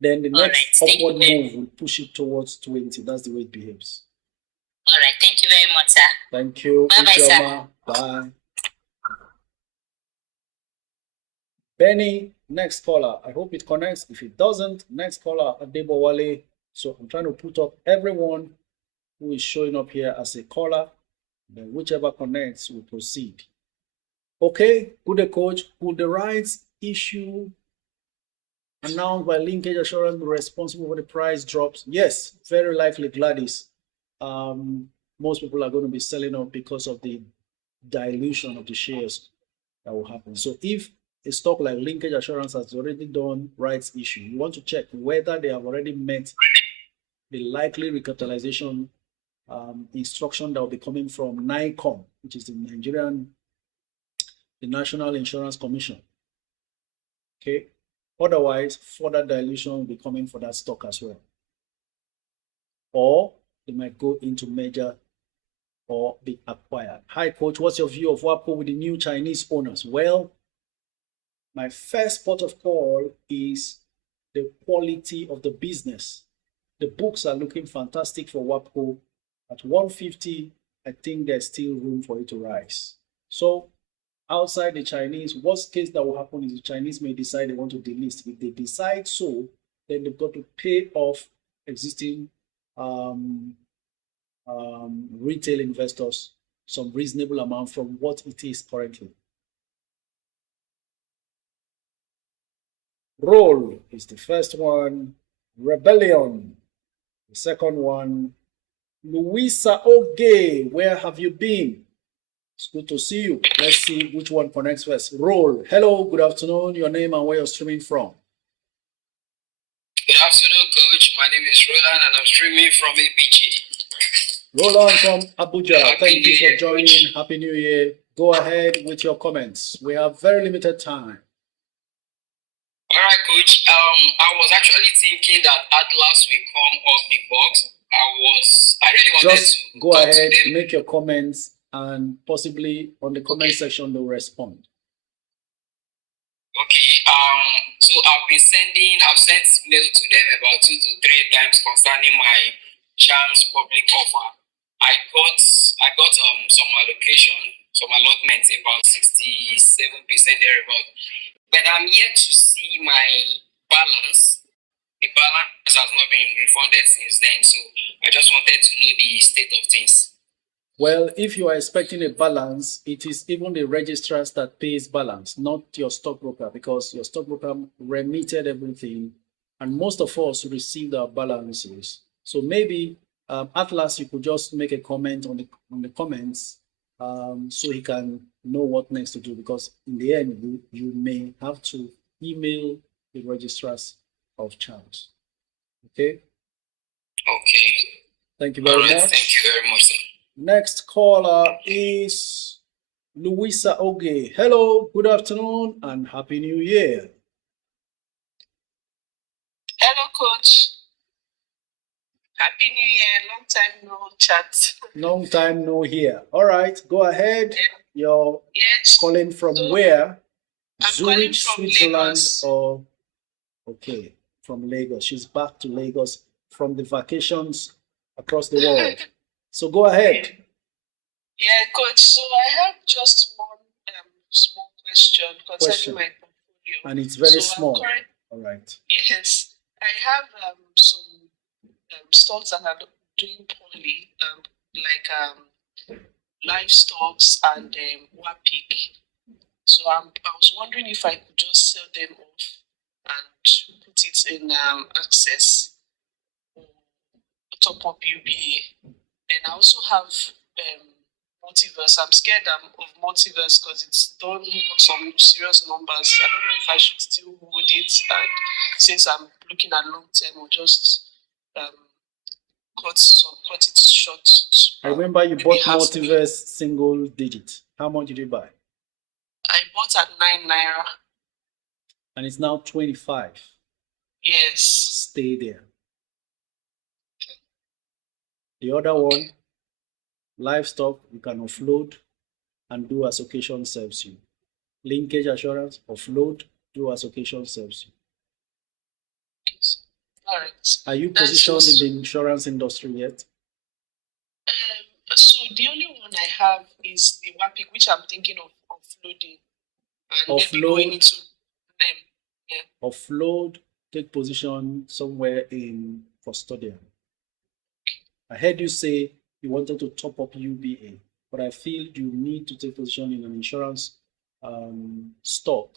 Then the next upward move will push it towards 20. That's the way it behaves. All right. Thank you very much, sir. Thank you. Bye-bye, sir. Bye. Benny, next caller. I hope it connects. If it doesn't, next caller, Adebowale. So I'm trying to put up everyone who is showing up here as a caller. Then whichever connects will proceed. Okay, could the coach, could the rights issue announced by Linkage Assurance be responsible for the price drops? Yes, very likely, Gladys. Most people are going to be selling off because of the dilution of the shares that will happen. So if a stock like Linkage Assurance has already done rights issue, you want to check whether they have already met the likely recapitalization instruction that will be coming from NICOM, which is the National Insurance Commission. Okay. Otherwise, further dilution will be coming for that stock as well. Or they might go into merger or be acquired. Hi, coach. What's your view of WAPCO with the new Chinese owners? Well, my first port of call is the quality of the business. The books are looking fantastic for WAPCO. At 150, I think there's still room for it to rise. So outside the Chinese, worst case that will happen is the Chinese may decide they want to delist. If they decide so, then they've got to pay off existing retail investors some reasonable amount from what it is currently. Roll is the first one. Rebellion, the second one. Louisa Oge, where have you been? It's good to see you. Let's see which one connects first. Roll. Hello, good afternoon. Your name and where you're streaming from. Good afternoon, coach. My name is Roland and I'm streaming from ABG. Roland from Abuja. Thank you for joining. Happy New Year. Go ahead with your comments. We have very limited time. All right, coach. I was actually thinking that Atlas will come off the box. I really wanted just to go ahead, make your comments, and possibly on the comment section they'll respond. Okay. So I've sent mail to them about 2 to 3 times concerning my Charms public offer. I got some allocation, some allotments, about 67% thereabout. But I'm yet to see my balance. The balance has not been refunded since then, so I just wanted to know the state of things. Well, if you are expecting a balance, it is even the registrars that pays balance, not your stockbroker, because your stockbroker remitted everything, and most of us received our balances. So maybe Atlas, you could just make a comment on the comments so he can know what next to do, because in the end, you may have to email the registrars of CHAMS. Okay? Okay. Thank you very much. Thank you very much, sir. Next caller is Louisa Oge. Hello, good afternoon, and Happy New Year. Hello, Coach. Happy New Year. Long time no chat. Long time no here. All right, go ahead. You're calling from where? I'm Zurich, calling from Switzerland, Lagos. or okay, from Lagos. She's back to Lagos from the vacations across the world. So go ahead. Yeah, Coach. So I have just one small question concerning my portfolio. And it's very small. All right. Yes, I have some stocks that are doing poorly, like livestocks and WAPIC. So I was wondering if I could just sell them off and put it in access or top up UBA. And I also have multiverse. I'm scared of multiverse because it's done some serious numbers. I don't know if I should still hold it, and since I'm looking at long term, or just cut it short. I remember you bought multiverse single digit. How much did you buy? I bought at 9 naira. And it's now 25. Yes. Stay there. The other one, livestock, you can offload and do as occasion serves you. Linkage assurance, offload, do as occasion serves you. All right. Are you positioned in the insurance industry yet? So the only one I have is the WAPIC, which I'm thinking of offloading and maybe going into them. Yeah. Offload, take position somewhere in custodian. I heard you say you wanted to top up UBA, but I feel you need to take position in an insurance stock.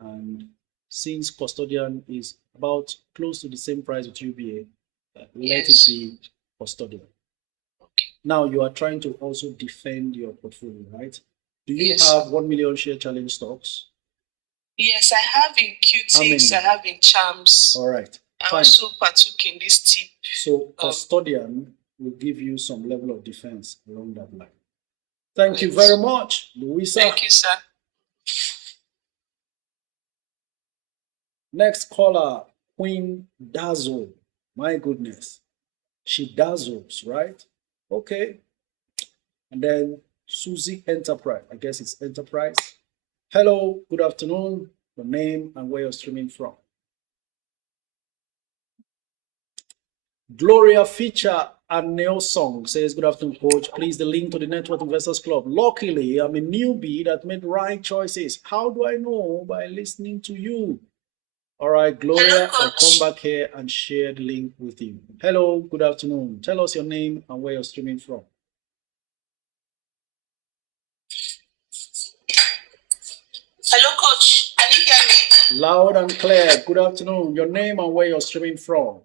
And since custodian is about close to the same price with UBA, let it be custodian. Okay. Now you are trying to also defend your portfolio, right? Do you have 1 million share challenge stocks? Yes, I have in QTX, I have in CHAMS. All right. I also partook in this tip. So custodian will give you some level of defense along that line. Thank you very much, Louisa. Thank you, sir. Next caller, Queen Dazzle. My goodness. She dazzles, right? Okay. And then Susie Enterprise. I guess it's Enterprise. Hello, good afternoon. Your name and where you're streaming from. Gloria Feature and Neo Song says, good afternoon, coach. Please, the link to the Network Investors Club. Luckily, I'm a newbie that made right choices. How do I know? By listening to you. All right, Gloria, I'll come back here and share the link with you. Hello, good afternoon. Tell us your name and where you're streaming from. Hello, coach. Can you hear me? Loud and clear. Good afternoon. Your name and where you're streaming from.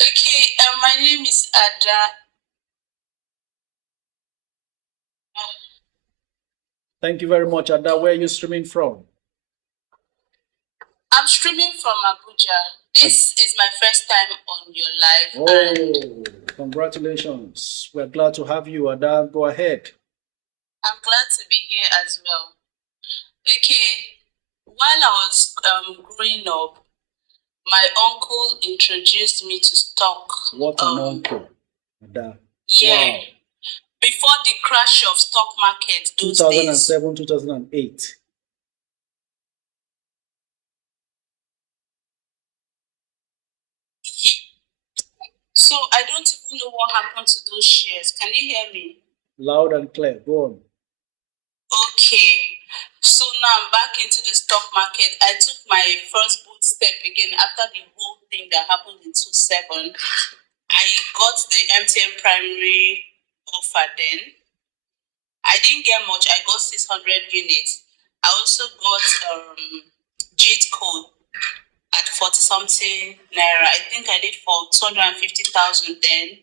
Okay, my name is Ada. Thank you very much, Ada. Where are you streaming from? I'm streaming from Abuja. This is my first time on your live. Oh, congratulations. We're glad to have you, Ada. Go ahead. I'm glad to be here as well. Okay, while I was growing up, my uncle introduced me to stock. What an uncle, Ada. Yeah. Wow. Before the crash of stock market, 2007, 2008. So I don't even know what happened to those shares. Can you hear me? Loud and clear. Go on. Okay. So now I'm back into the stock market. I took my first boot step again after the whole thing that happened in 2007. I got the MTN primary offer then. I didn't get much. I got 600 units. I also got JIT code at 40 something naira. I think I did for 250,000 then.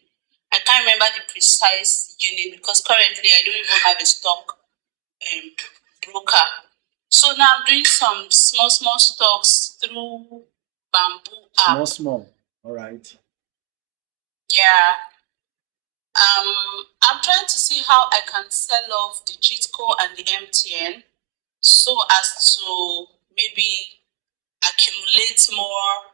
I can't remember the precise unit because currently I don't even have a stock broker. So now I'm doing some small stocks through Bamboo app. Small. All right. Yeah. I'm trying to see how I can sell off the Jitco and the MTN so as to maybe accumulate more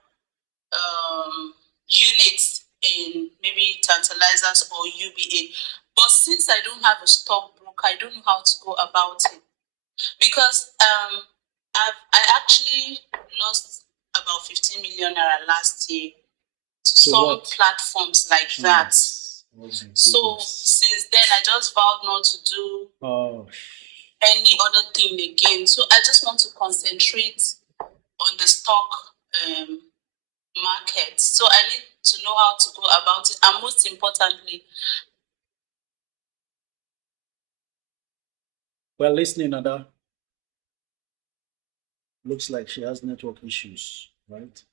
units in maybe tantalizers or UBA. But since I don't have a stockbroker, I don't know how to go about it. Because I actually lost about 15 million naira last year to some platforms like that. So since then, I just vowed not to do any other thing again. So I just want to concentrate on the stock market. So I need to know how to go about it, and most importantly, well, listening, Ada. Looks like she has network issues, right?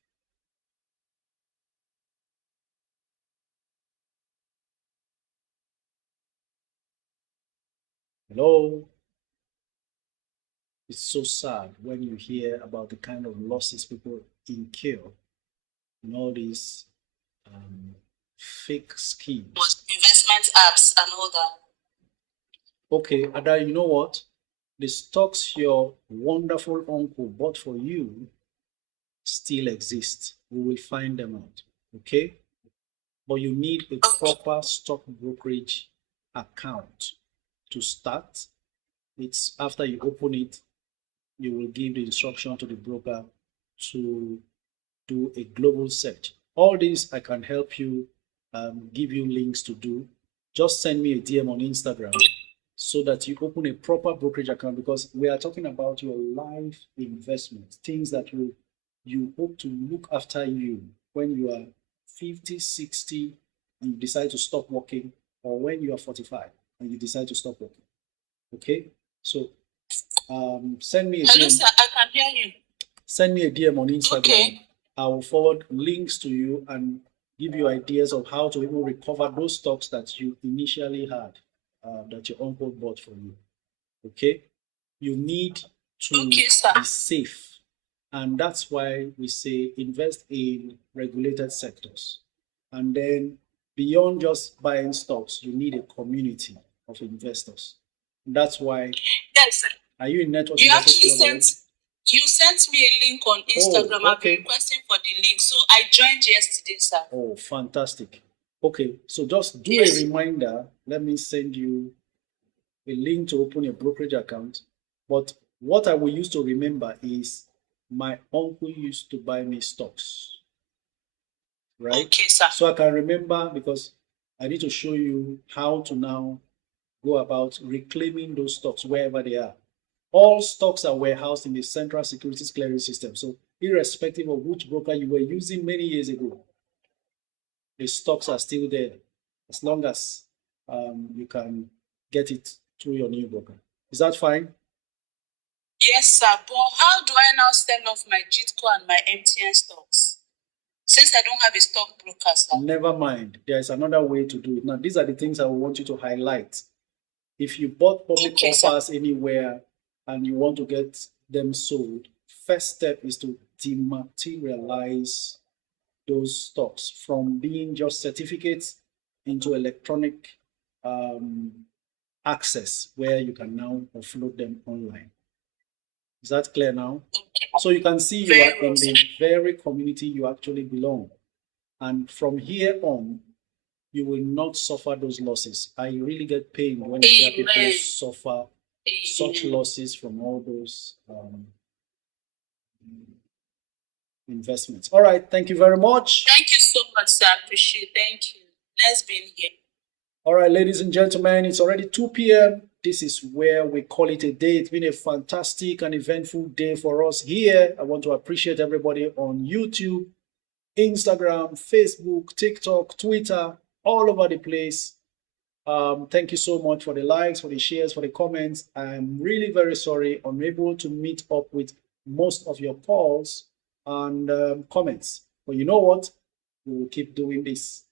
Hello? It's so sad when you hear about the kind of losses people incur in all these fake schemes. Investment apps and all that. Okay, Ada, you know what? The stocks your wonderful uncle bought for you still exist. We will find them out, okay? But you need a proper stock brokerage account to start. It's after you open it, you will give the instruction to the broker to do a global search. All this I can help you, give you links to do. Just send me a DM on Instagram so that you open a proper brokerage account, because we are talking about your life investments, things that you hope to look after you when you are 50, 60, and you decide to stop working, or when you are 45 and you decide to stop working. Okay? So send me a Hello, DM. sir, I can hear you. Send me a DM on Instagram. Okay. I will forward links to you and give you ideas of how to even recover those stocks that you initially had, that your uncle bought for you. Okay? You need to be safe. And that's why we say invest in regulated sectors. And then beyond just buying stocks, you need a community of investors. And that's why. Yes. Are you in network? You actually sent me a link on Instagram. Oh, okay. I've been requesting for the link. So I joined yesterday, sir. Oh, fantastic. Okay, so just do a reminder. Let me send you a link to open a brokerage account. But what I will use to remember is my uncle used to buy me stocks. Right? Okay, sir. So I can remember, because I need to show you how to now go about reclaiming those stocks wherever they are. All stocks are warehoused in the Central Securities Clearing System. So irrespective of which broker you were using many years ago, the stocks are still there as long as you can get it through your new broker. Is that fine? Yes, sir. But how do I now sell off my Jitco and my MTN stocks? Since I don't have a stockbroker, sir. Never mind. There is another way to do it. Now, these are the things I want you to highlight. If you bought public offers anywhere and you want to get them sold, first step is to dematerialize those stocks from being just certificates into electronic access, where you can now offload them online. Is that clear now? So you can see you are in the very community you actually belong. And from here on, you will not suffer those losses. I really get pain when I hear people suffer such losses from all those investments. All right, thank you very much. Thank you so much, sir. I appreciate it. Thank you. Nice being here. All right, ladies and gentlemen, it's already 2 p.m. This is where we call it a day. It's been a fantastic and eventful day for us here. I want to appreciate everybody on YouTube, Instagram, Facebook, TikTok, Twitter, all over the place. Thank you so much for the likes, for the shares, for the comments. I'm really very sorry, unable to meet up with most of your calls and comments. But you know what? We will keep doing this.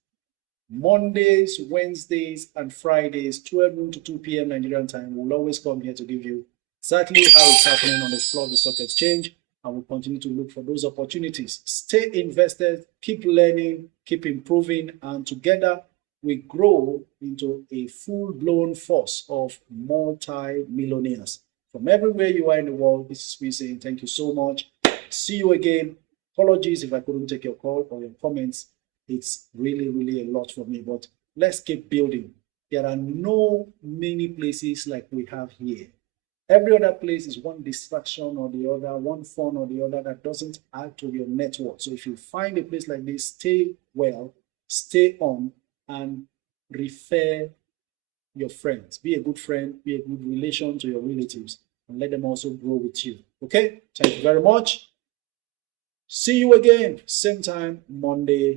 Mondays, Wednesdays, and Fridays, 12 noon to 2 p.m. Nigerian time. We'll always come here to give you exactly how it's happening on the floor of the stock exchange, and we'll continue to look for those opportunities. Stay invested, keep learning, keep improving, and together we grow into a full-blown force of multi-millionaires. From everywhere you are in the world, this is me saying thank you so much. See you again. Apologies if I couldn't take your call or your comments. It's really, really a lot for me, but let's keep building. There are no many places like we have here. Every other place is one distraction or the other, one fun or the other that doesn't add to your network. So if you find a place like this, stay well, stay on, and refer your friends. Be a good friend, be a good relation to your relatives, and let them also grow with you. Okay? Thank you very much. See you again, same time, Monday.